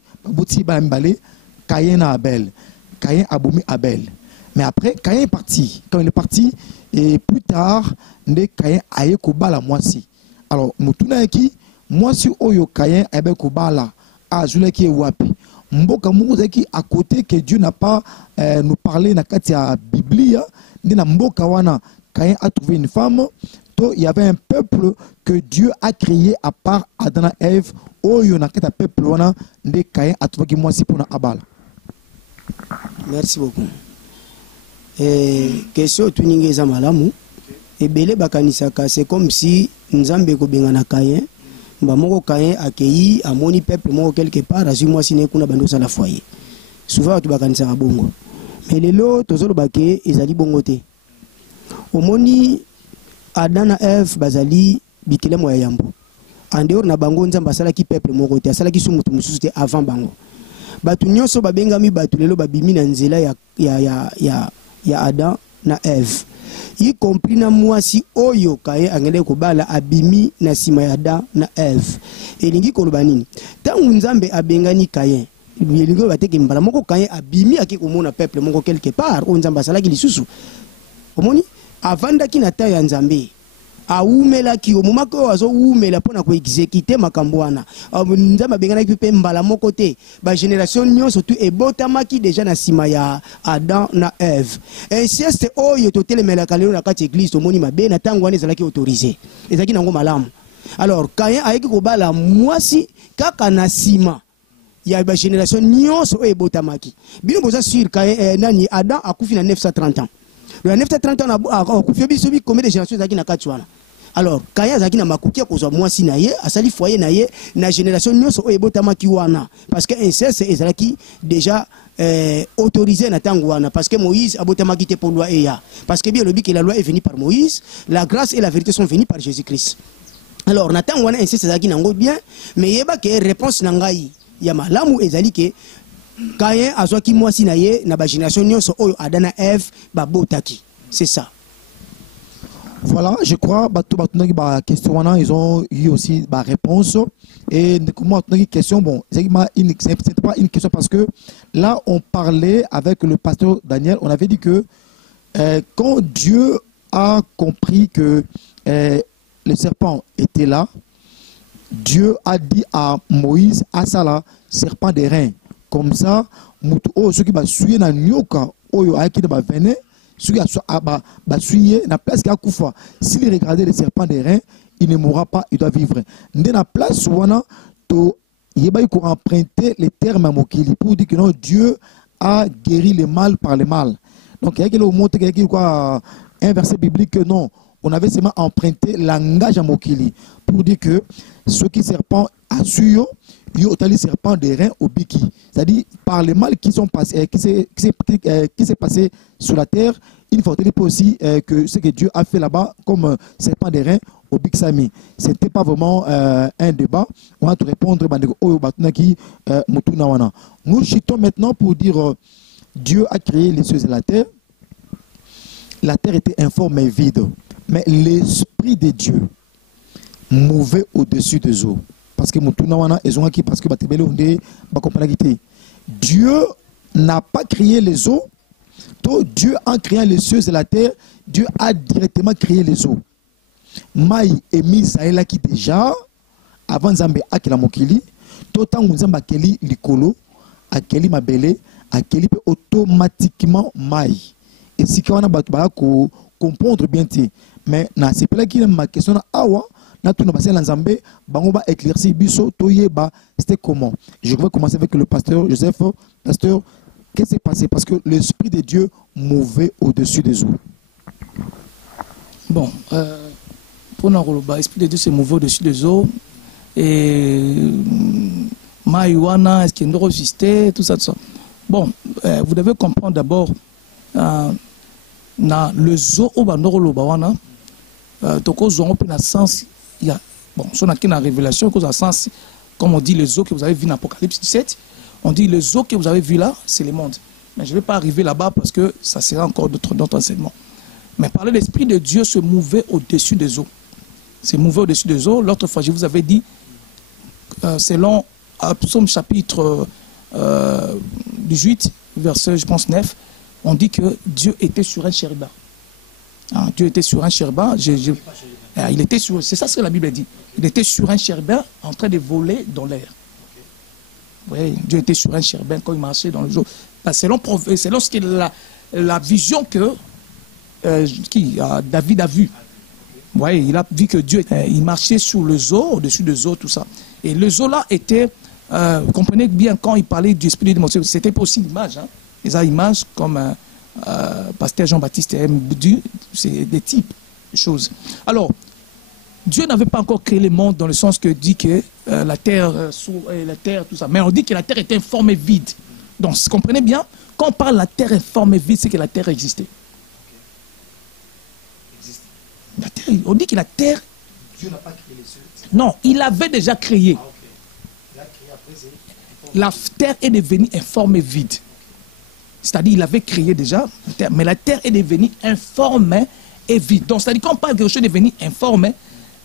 bambale Caïn a Abel. Caïn a boumi Abel. Mais après, Caïn est parti. Quand il est parti, et plus tard, Caïn a eu la moitié. Alors, Mutuna qui, moitié oyo Caïn a eu la a Zule qui est wapi. Mboka Mouze qui à côté que Dieu n'a pas nous parlé dans la Bible, dans Mboka wana Caïn a trouvé une femme. Il y avait un peuple que Dieu a créé à part Adam et Ève. Oyo na kata peuple wana de Caïn a trouvé moitié pour na Abala. Merci beaucoup. Question tuninge za malamu. Ebele bakanisaka c'est comme si Nzambe ko bengana Caïn, ba moko Caïn accueilli amoni peuple moko quelque part azui moi sine kuna bando sa la foyer. Souvent tu bakanisaka bongo. Mais lelo tozolo bake ezali bongo te. Omoni Adam na Ève bazali bikilemo ya yambo. En dehors na bango Nzambe asalaki peuple moko te, asalaki su mutu mususu te avant bango. Batu nyonso babengami batu lelo babimi na nzela ya Adam na Ève. Y compris na mwasi oyo Caïn angende kobala abimi na sima ya Adam na Ève. Elingi koloba nini? Tangu Nzambe abengani Caïn, yelingo bateki mbala moko Caïn abimi aki komona peuple moko quelque part o Nzambe asalaki lisusu. Omoni avandaki na ta ya nzambe awumelaki au moment que azo wumela pona ko exécuter makambo wana nzambe benganaki pe mbala moko te ba génération nyonso tu ebotamaki déjà na sima ya Adam na Ève inceste oyo totelemelaka lelo na kati église tomoni mabe na tango wana ezalaki autorisé ezalaki nango malamu. Alors Caïn ayeki kobala mwasi kaka na sima ya ba génération nyonso oyo ebotamaki bino boza sur Caïn nani Adam akufi na 930 ans. Le 930 ans akufi biso bi combien de générations ezalaki na kati wana. Alors Caïn azalaki na makuki ya kozwa mwasi na ye asali foyer na ye na génération nyonso oyo ebotamaki wana parce que inceste ezalaki déjà autorisé na tango wana parce que Moïse abotamaki te pour loi eya parce que bien le que la loi est venue par Moïse, la grâce et la vérité sont venues par Jésus-Christ. Alors natan wana inceste ezalaki nango bien mais yeba ke réponse na ngai ya malamu ezali ke Caïn azwaki mwasi na ye na ba génération nyonso oyo Adam na Ève babotaki. C'est ça. Voilà, je crois que question ils ont eu aussi ma réponse et comment une question bon c'est pas une question parce que là on parlait avec le pasteur Daniel, on avait dit que quand Dieu a compris que le serpent était là, Dieu a dit à Moïse à ça là serpent des reins comme ça ceux qui va suivre na nyoka oyo aki ba venir s'il regardait le serpent des reins, il ne mourra pas, il doit vivre. Dans la place où il va emprunter les termes à Mokili pour dire que non, Dieu a guéri le mal par le mal. Donc il y a un verset biblique que non, on avait seulement emprunté le langage à Mokili pour dire que ceux qui serpent a su il y a les serpents des reins au biki. C'est-à-dire, par les mal qui sont passés, qui s'est passé sur la terre, il faut dire aussi que ce que Dieu a fait là-bas, comme serpent des reins au biki sami. Ce n'était pas vraiment un débat. On va te répondre, nous chitons maintenant pour dire Dieu a créé les cieux et la terre. La terre était informe et vide. Mais l'Esprit de Dieu mouvait au-dessus des eaux. Parce que Dieu n'a pas créé les eaux. Dieu en créant les cieux et la terre, Dieu a directement créé les eaux. Maï et Misaëla qui déjà avant Zambé akela mokili, totan Zamba akeli likolo, akeli mabele, akeli automatiquement maï. Et si on a battu comprendre bien mais na c'est pas là qui ma question awa. C'était comment? Je vais commencer avec le pasteur Joseph. Pasteur, qu'est-ce qui s'est passé? Parce que l'Esprit de Dieu mouvait au-dessus des eaux. Bon, pour nous, l'Esprit de Dieu s'est mouvé au-dessus des eaux. Et Maïwana, est-ce qu'il y a une existé, tout ça, tout ça. Bon, vous devez comprendre d'abord le zoo au Bandoro Bawana, toko zongo pe na sens. Il y a, bon, si on a une révélation, sens, comme on dit les eaux que vous avez vues dans Apocalypse 17, on dit les eaux que vous avez vues là, c'est le monde. Mais je ne vais pas arriver là-bas parce que ça sera encore d'autres enseignements. Mais parler de l'Esprit de Dieu se mouvait au-dessus des eaux. Se mouvait au-dessus des eaux. L'autre fois, je vous avais dit, selon Psaume chapitre 18, verset, je pense, 9, on dit que Dieu était sur un chérubin. Hein, Dieu était sur un chérubin. Il était sur, c'est ça ce que la Bible dit. Il était sur un chérubin en train de voler dans l'air. Oui, Dieu était sur un chérubin quand il marchait dans le jour. Selon ce que la vision que David a vue. Oui, il a vu que Dieu il marchait sur le zoo, au-dessus des eaux, tout ça. Et le zoo là était, vous comprenez bien quand il parlait du Esprit de Dieu, c'était pas aussi une image. Hein. Les images comme pasteur Jean-Baptiste aime dire, c'est des types de choses. Alors, Dieu n'avait pas encore créé le monde dans le sens que dit que la terre, tout ça. Mais on dit que la terre était informe et vide. Donc, vous comprenez bien, quand on parle de la terre informe et vide, c'est que la terre existait. La terre, on dit que la terre... Dieu n'a pas créé les cieux. Non, il avait déjà créé. Ah, okay. Il a créé après, la terre est devenue informe et vide. C'est-à-dire il avait créé déjà la terre, mais la terre est devenue informe et vide. Donc, c'est-à-dire quand on parle de quelque chose devenu informe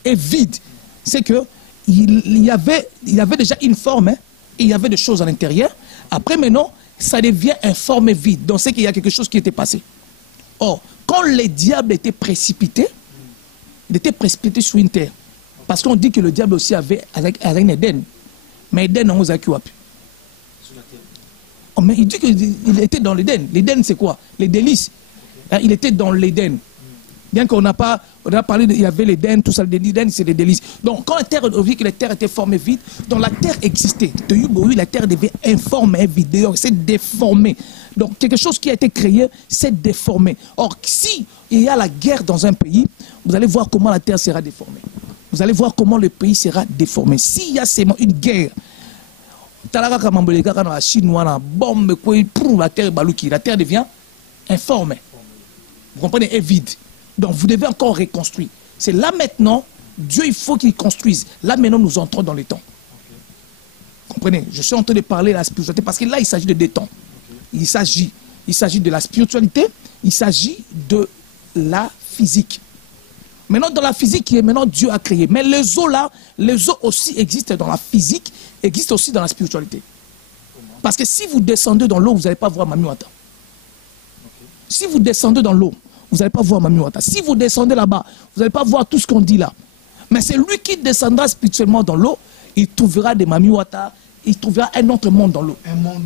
et vide, c'est que il y avait déjà une forme et il y avait des choses à l'intérieur. Après, maintenant, ça devient informe et vide. Donc, c'est qu'il y a quelque chose qui était passé. Or, quand les diables étaient précipités, il était précipité sur une terre. Parce qu'on dit que le diable aussi avait un Éden. Mais Éden, on a qui a pu. Oh, mais il dit qu'il était dans l'Éden. L'Éden, c'est quoi? Les délices. Okay. Il était dans l'Éden. Bien qu'on n'a pas, on a parlé, il y avait l'Éden, tout ça, l'Éden, c'est les délices. Donc, quand la terre, on vit que la terre était formée vide, donc la terre existait. La terre devait informer vide, c'est déformé. Donc, quelque chose qui a été créé, c'est déformé. Or, si il y a la guerre dans un pays, vous allez voir comment la terre sera déformée. Vous allez voir comment le pays sera déformé. S'il y a seulement une guerre, la terre devient informée. Vous comprenez? Et vide. Donc vous devez encore reconstruire. C'est là maintenant, Dieu il faut qu'il construise. Là maintenant nous entrons dans les temps. Vous comprenez? Je suis en train de parler de la spiritualité parce que là il s'agit de deux temps. Il s'agit de la spiritualité, il s'agit de la physique. Maintenant dans la physique, maintenant Dieu a créé. Mais les eaux là, les eaux aussi existent dans la physique, existent aussi dans la spiritualité. Parce que si vous descendez dans l'eau, vous n'allez pas voir Mami Wata. Si vous descendez dans l'eau, vous n'allez pas voir Mami Wata. Si vous descendez là-bas, vous n'allez pas voir tout ce qu'on dit là. Mais c'est lui qui descendra spirituellement dans l'eau, il trouvera des Mami Wata, il trouvera un autre monde dans l'eau. Un monde.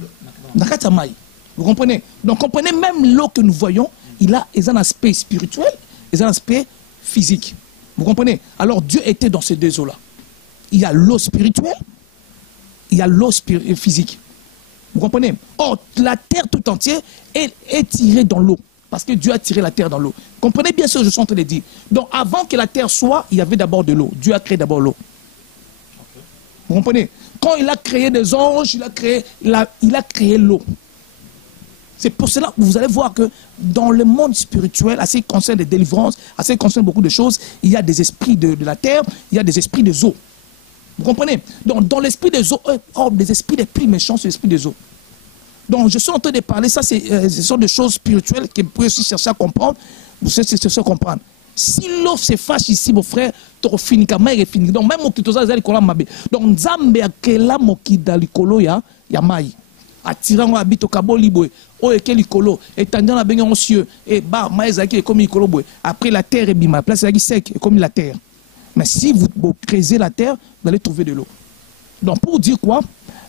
Vous comprenez? Donc comprenez, même l'eau que nous voyons, il a un aspect spirituel et un aspect physique. Vous comprenez? Alors Dieu était dans ces deux eaux-là. Il y a l'eau spirituelle, il y a l'eau physique. Vous comprenez? Or, la terre tout entière est tirée dans l'eau. Parce que Dieu a tiré la terre dans l'eau. Comprenez bien ce que je suis en train de dire. Donc, avant que la terre soit, il y avait d'abord de l'eau. Dieu a créé d'abord l'eau. Okay. Vous comprenez? Quand il a créé des anges, il a créé l'eau. C'est pour cela que vous allez voir que dans le monde spirituel, à ce qui concerne les délivrances, à ce qui concerne beaucoup de choses, il y a des esprits de la terre, il y a des esprits des eaux. Vous comprenez? Donc, dans l'esprit des eaux, des esprits les plus méchants, c'est l'esprit des eaux. Donc, je suis en train de parler, ça, ce sont des choses spirituelles que vous pouvez aussi chercher à comprendre. Vous cherchez à comprendre. Si l'eau se fâche ici, mon frère, tu vas finir. Donc, même si tu as dit que donc, Nzambe a créé la mokida likolo ya mai. Attirant à bito kabo liboé. O eke likolo. Et tendant la baignon cieux. Et bah, maïzaki est comme likolo boé. Après, la terre est bima. La place est sec, comme la terre. Mais si vous creusez la terre, vous allez trouver de l'eau. Donc, pour dire quoi?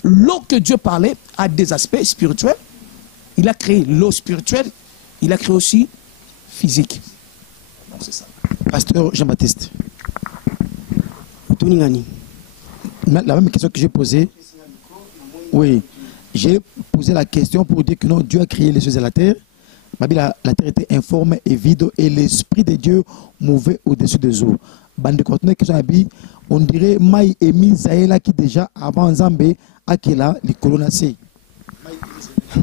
L'eau que Dieu parlait a des aspects spirituels. Il a créé l'eau spirituelle. Il a créé aussi physique. Donc, c'est ça. Pasteur Jean-Baptiste. La même question que j'ai posée. Oui. J'ai posé la question pour dire que non, Dieu a créé les cieux et la terre. La terre était informe et vide et l'esprit de Dieu mouvait au-dessus des eaux. On dirait Maï et Misaëla qui déjà avant Zambé Akela les colonacés.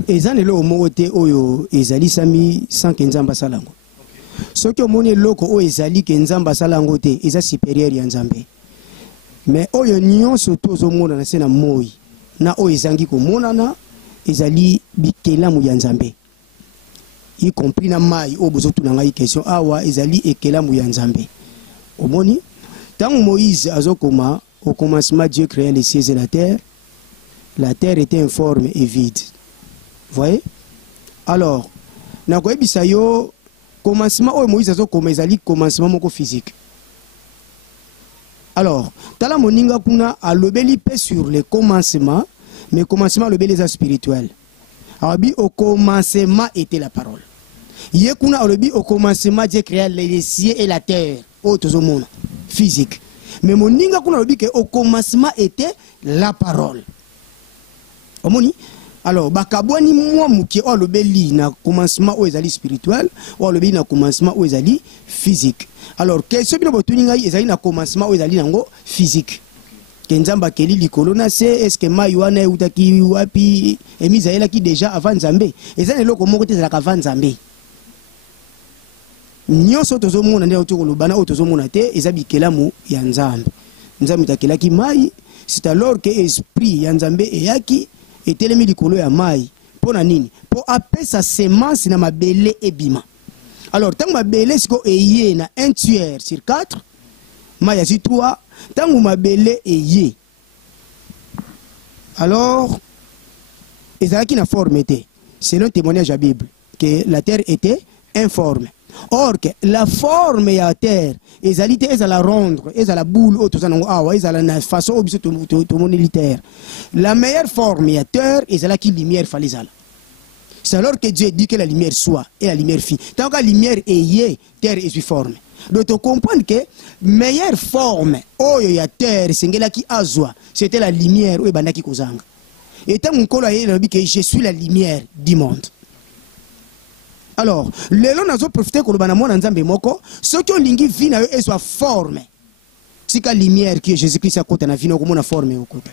Ezan le omote oyo ezali sami sans que Nzamba salango. Ce que moni loko o ezali que Nzamba salango te eza supérieur ya Nzambe. Mais oyo nyonso tozo mona na sena moi na o ezangi ko monana ezali bikelamu ya Nzambe. Y compris na mai o bozotu na ngai question awa ezali ekelamu ya Nzambe. Omoni tant Moïse azokoma au commencement Dieu créa les cieux et la terre était informe et vide. Vous voyez? Alors, na koyebisa yo commencement o Moïse azokoma ezali commencement moko physique. Alors, tala moninga kuna alobeli pe sur le commencement, mais commencement alobeli les spirituel. Arabi au commencement était la parole. Yekuna alobi au commencement Dieu créa les cieux et la terre. Autres au monde physique. Mais mon ninga kuna alobi que au commencement était la parole. Omoni. Alors bakabwani moi muki o lobeli na commencement o ezali spirituel, o lobeli na commencement o ezali physique. Alors question bino botuninga ezali na commencement o ezali nango physique. Kenzamba keli likolo na se est-ce que maywana utaki wapi emizaela ki déjà avant Nzambe. Ezali loko moko te ezalaka avant Nzambe. Nyonso tozomona nde otokolobana o tozomona te ezabi kelamu ya Nzambe. Nzambe takelaki mai, c'est alors que esprit ya Nzambe eyaki etelemi likolo ya mai. Pona nini? Po apesa sa semence na mabele ebima. Alors tant mabele siko eye na 1 tiers sur 4, mai ya 3, tant mabele eye. Alors ezalaki na forme te. Selon témoignage de la Bible que la terre était informe. Or que la forme est à terre, et à la rendre, et à la boule, et à la façon militaire. La meilleure forme est à terre, et à la qui lumière fallait. C'est alors que Dieu dit que la lumière soit, et la lumière fit. Tant que la lumière est, terre est sous forme. Donc tu comprends que meilleure forme, il y a terre, c'est qui azwa, c'était la lumière, ou bandaki kozanga. Et tant que je suis la lumière du monde. Alors, les gens ont profité que le Nzambe moko, ceux qui ont lingi vie na yo soit formé. C'est la lumière qui est Jésus-Christ à côté na vie comme on formé au côté.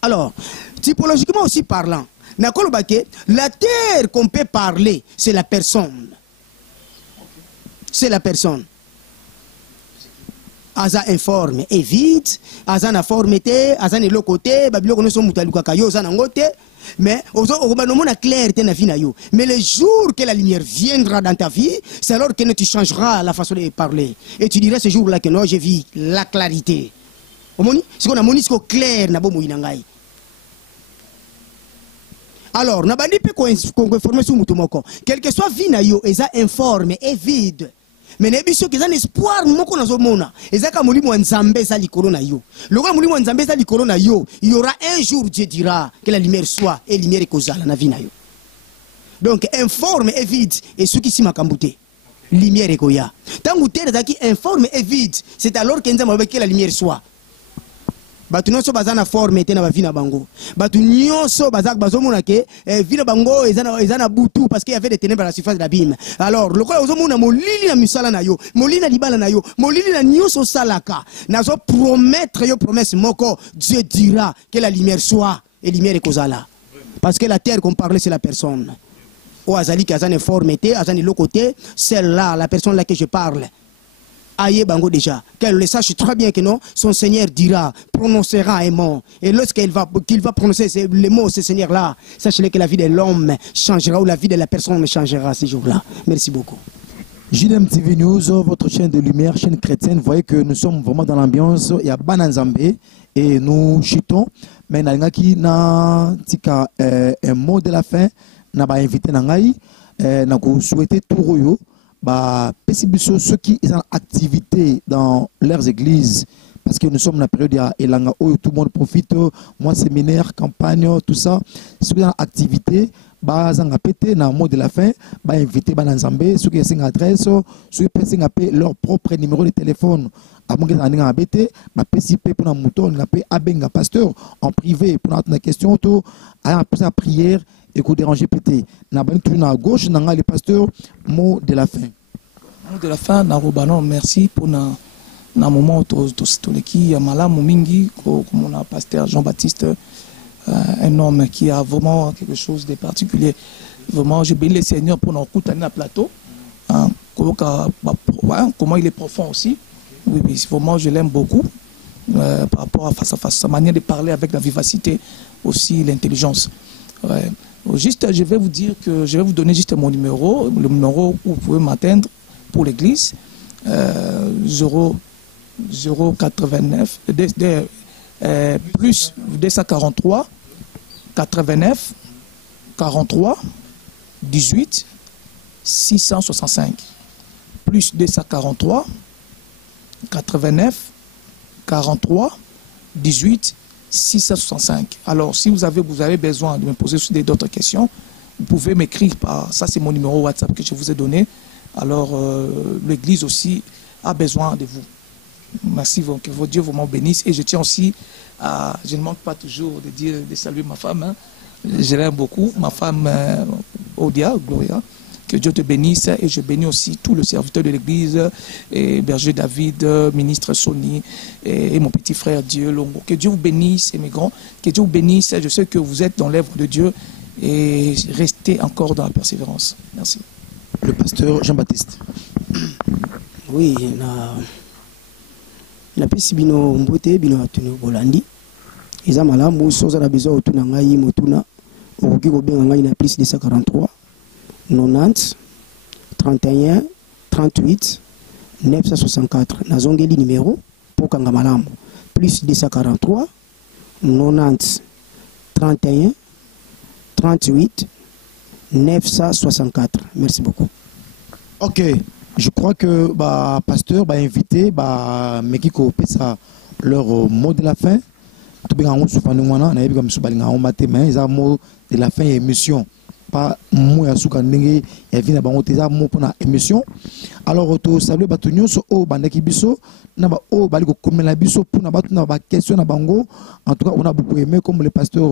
Alors, typologiquement aussi parlant, na kolobake, la terre qu'on peut parler, c'est la personne. C'est la personne. Aza informe et vide, aza na formité, aza ne lokote, babilo kono so mutaluka kayo za nangote. Mais mais le jour que la lumière viendra dans ta vie, c'est alors que tu changeras la façon de parler. Et tu diras ce jour-là que non, j'ai vu la clarité. C'est qu'on a moni clair na bomo inangai. Alors, na bandi pe ko informer sur mutumoko. Quel que soit vie na yo, eza informe et vide. Mais nebiso que un espoir moko na zomona. Ezaka molimo nzambe za likolo na yo. Lokola molimo nzambe za likolo na yo, il y aura un jour Dieu dira que la lumière soit et la lumière ekozala na vie na yo. Donc informe et vide et ce qui si makambute. Lumière ekoya. Tangu terre zaki informe et vide, c'est alors que nzambe que la lumière soit. Batu nyonso baza na forme te na vie na bango. Batu nyonso baza bazomona ke vie na bango ezana butu parce qu'il y avait des ténèbres à la surface de l'abîme. Alors lokola ozomona molili na misala na yo, molili na libala na yo, molili na nyonso salaka. Nazo promettre yo promesse moko, Dieu dira que la lumière soit et la lumière ekozala. Parce que la terre qu'on parlait c'est la personne. O azali ki azane forme te, azane lokote, celle-là, la personne là que je parle. Aïe bango déjà, qu'elle le sache très bien que non, son Seigneur dira, prononcera un mot. Et lorsqu'il va prononcer les mots, ce Seigneur-là, sachez que la vie de l'homme changera ou la vie de la personne changera ce jour-là. Merci beaucoup. JDM TV News, votre chaîne de lumière, chaîne chrétienne, vous voyez que nous sommes vraiment dans l'ambiance, il y a Bananzambe et nous chutons, mais nous avons un mot de la fin, nous avons invité Nangaï, nous avons souhaité tout royo. Ceux qui sont en activité dans leurs églises, parce que nous sommes dans la période où tout le monde profite, moi séminaire, campagne, tout ça, ceux qui sont en activité, pété dans le mot de la fin, inviter Bananzambe, ceux qui sont en adresse, ceux qui sont leur propre numéro de téléphone, avant que nous ayons participer pour un mouton, nous pasteur en privé pour notre question, à la prière. Et qu'on dérange pété. Na ban tourner à gauche, na le pasteur mot de la fin. Mot de la fin, na Robano, merci pour na moment qui a malamu mingi comme on a pasteur Jean-Baptiste, un homme qui a vraiment quelque chose de particulier. Vraiment, je bénis le Seigneur pour nous écouter à plateau. Comment il est profond aussi. Oui, vraiment, je l'aime beaucoup par rapport à face, sa manière de parler avec la vivacité, aussi l'intelligence. Ouais. Juste, je vais vous dire que je vais vous donner juste mon numéro, le numéro où vous pouvez m'atteindre pour l'église, 089 plus 243 89 43 18 665 plus 243 89 43 18 665. Alors, si vous avez besoin de me poser d'autres questions, vous pouvez m'écrire par ça, c'est mon numéro WhatsApp que je vous ai donné. Alors, l'église aussi a besoin de vous. Merci, que vos dieux vous m'en bénissent. Et je tiens aussi à, je ne manque pas toujours de saluer ma femme. Hein. Je l'aime beaucoup, ma femme Odia, Gloria. Que Dieu te bénisse et je bénis aussi tous les serviteurs de l'église, Berger David, ministre Sony et mon petit frère Dieu Longo. Que Dieu vous bénisse et mes grands, que Dieu vous bénisse. Je sais que vous êtes dans l'œuvre de Dieu et restez encore dans la persévérance. Merci. Le pasteur Jean-Baptiste. Oui, la pesi bino mbote bino atunu bolandi. Eza malamu soza na besoin otuna ngai motuna okoki kobenga ngai na plus de 143 90 31 38 964 nazongeli numéro pour kanga malamu plus 243 90 31 38 964. Merci beaucoup. Ok, je crois que pasteur va inviter mais qui coopère ça leur mot de la fin. Tout bien on se fait nous on a comme ça on maté mais ils ont mot de la fin émission pas mot ya suka ndenge ya vina bango teza mot pour la émission. Alors to saluer batunyo so o bandaki biso na ba o bali ko komela biso pour na batu na ba question na bango. En tout cas on a beaucoup aimé comme le pasteur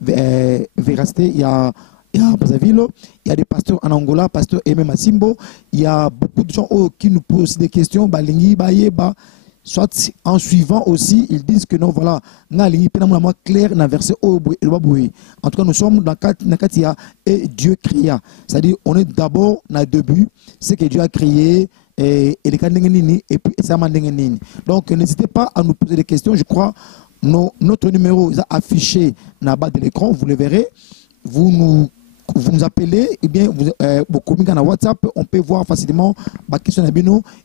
Véracité, il y a Brazzaville, il y a des pasteurs en Angola, pasteur Aimé Massimbo, il y a beaucoup de gens qui nous posent des questions, balingi bayeba, soit en suivant aussi, ils disent que non, voilà, clair dans verset en tout cas, nous sommes dans Katia et Dieu créa. C'est-à-dire, on est d'abord dans le début, c'est que Dieu a créé et puis ça m'a. Donc, n'hésitez pas à nous poser des questions. Je crois notre numéro est affiché dans le bas de l'écran, vous le verrez. Vous nous appelez, et bien vous communiquez dans WhatsApp, on peut voir facilement ma question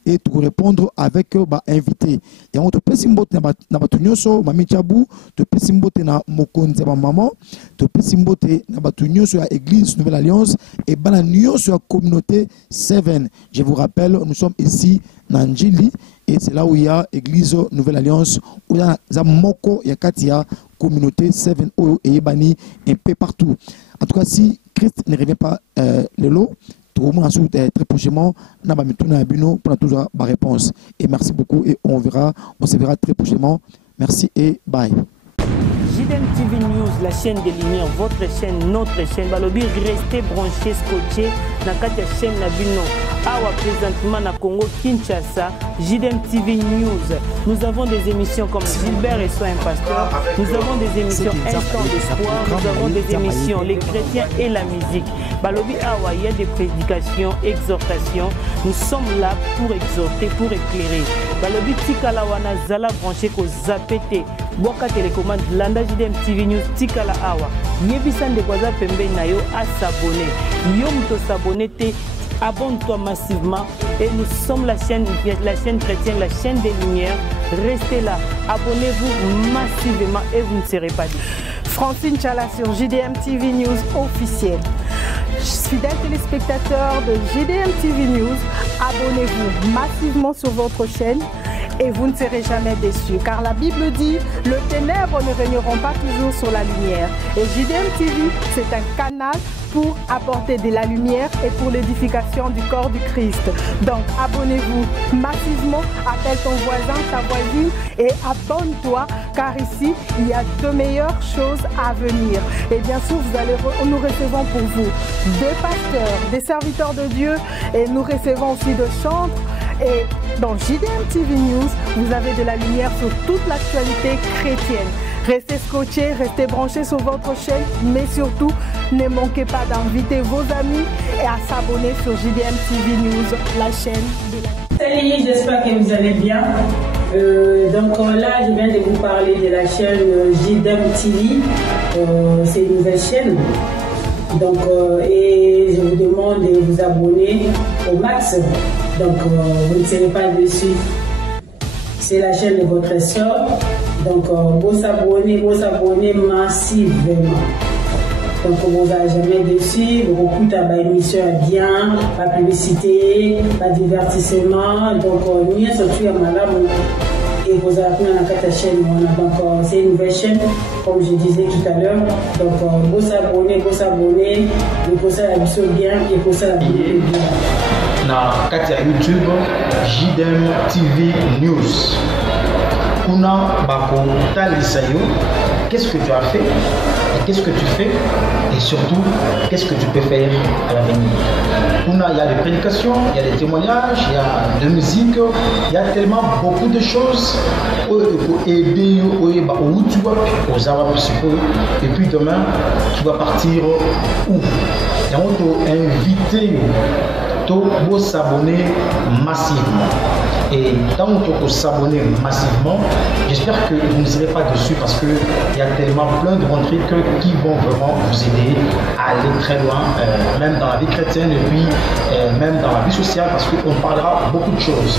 et tout répondre avec invité. Et on te peut simboter na batunyoso, mami Tchabou, te peut simboter na mokonze ma maman, te peut simboter na batunyoso à Église Nouvelle Alliance et bananyo sur la communauté 7. Je vous rappelle, nous sommes ici dans Njili et c'est là où il y a Église Nouvelle Alliance, où il y a Zamoko, il y a Katia, communauté 7 et Bani un peu partout. En tout cas, si Christ ne revient pas le lot, très prochainement, pour toujours ma réponse. Et merci beaucoup et on se verra très prochainement. Merci et bye. JDM TV News, la chaîne des lumières, votre chaîne, notre chaîne. Balobi, restez branchés, scotchés. Nakati la chaîne Nabino. Awa présentement na Congo, Kinshasa, JDM TV News. Nous avons des émissions comme Gilbert et Soin Pasteur. Nous avons des émissions Instant d'Espoir. Nous avons des émissions Les Chrétiens et la musique. Balobi Awa, il y a des prédications, exhortations. Nous sommes là pour exhorter, pour éclairer. Balobi Tikala Wana Zala branché ko Zapete. Boka télécommande Landa JDM TV News Tikala Awa. Yebisan de Kwaza Pembe Nayo à s'abonner. Yom to s'abonner te. Abonne-toi massivement et nous sommes la chaîne chrétienne, la chaîne des lumières. Restez là, abonnez-vous massivement et vous ne serez pas déçus. Francine Chala sur JDM TV News officiel. Fidèles téléspectateurs de JDM TV News, abonnez-vous massivement sur votre chaîne et vous ne serez jamais déçus. Car la Bible dit, le ténèbre ne régneront pas toujours sur la lumière. Et JDM TV, c'est un canal pour apporter de la lumière et pour l'édification du corps du Christ. Donc abonnez-vous massivement, appelle ton voisin, ta voisine et abonne-toi car ici il y a de meilleures choses à venir. Et bien sûr nous recevons pour vous des pasteurs, des serviteurs de Dieu et nous recevons aussi de chantres. Et dans JDM TV News, vous avez de la lumière sur toute l'actualité chrétienne. Restez scotchés, restez branchés sur votre chaîne, mais surtout, ne manquez pas d'inviter vos amis et à s'abonner sur JDM TV News, la chaîne de la... Salut, j'espère que vous allez bien. Donc là, je viens de vous parler de la chaîne JDM TV. C'est une nouvelle chaîne. Donc, et je vous demande de vous abonner au max. Donc, vous ne serez pas déçus. C'est la chaîne de votre soeur. Donc, vous s'abonnez massivement. Donc, vous n'allez jamais déçu. Vous écoutez la émission bien, la publicité, le divertissement. Donc, nous sommes à madame et vous avez la chaîne. Donc, c'est une nouvelle chaîne, comme je disais tout à l'heure. Donc, vous s'abonnez, et pour ça, la mission bien, et pour ça, la vidéo bien. Na Katia YouTube, JDM TV News. Kuna bako talisayo, qu'est-ce que tu as fait et qu'est-ce que tu fais et surtout qu'est-ce que tu peux faire à l'avenir. Kuna, il y a des prédications, il y a des témoignages, il y a de musique, il y a tellement beaucoup de choses pour aider et puis demain tu vas partir où? Et on t'a invité pour s'abonner massivement. Et tant que vous s'abonner massivement, j'espère que vous ne serez pas dessus parce qu'il y a tellement plein de bons trucs qui vont vraiment vous aider à aller très loin, même dans la vie chrétienne et puis même dans la vie sociale parce qu'on parlera beaucoup de choses.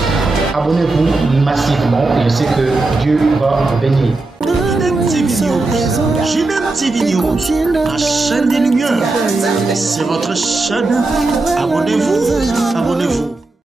Abonnez-vous massivement et je sais que Dieu va vous bénir. JDM TV News. JDM TV News, la chaîne des lumières. C'est votre chaîne. Abonnez-vous. Abonnez-vous.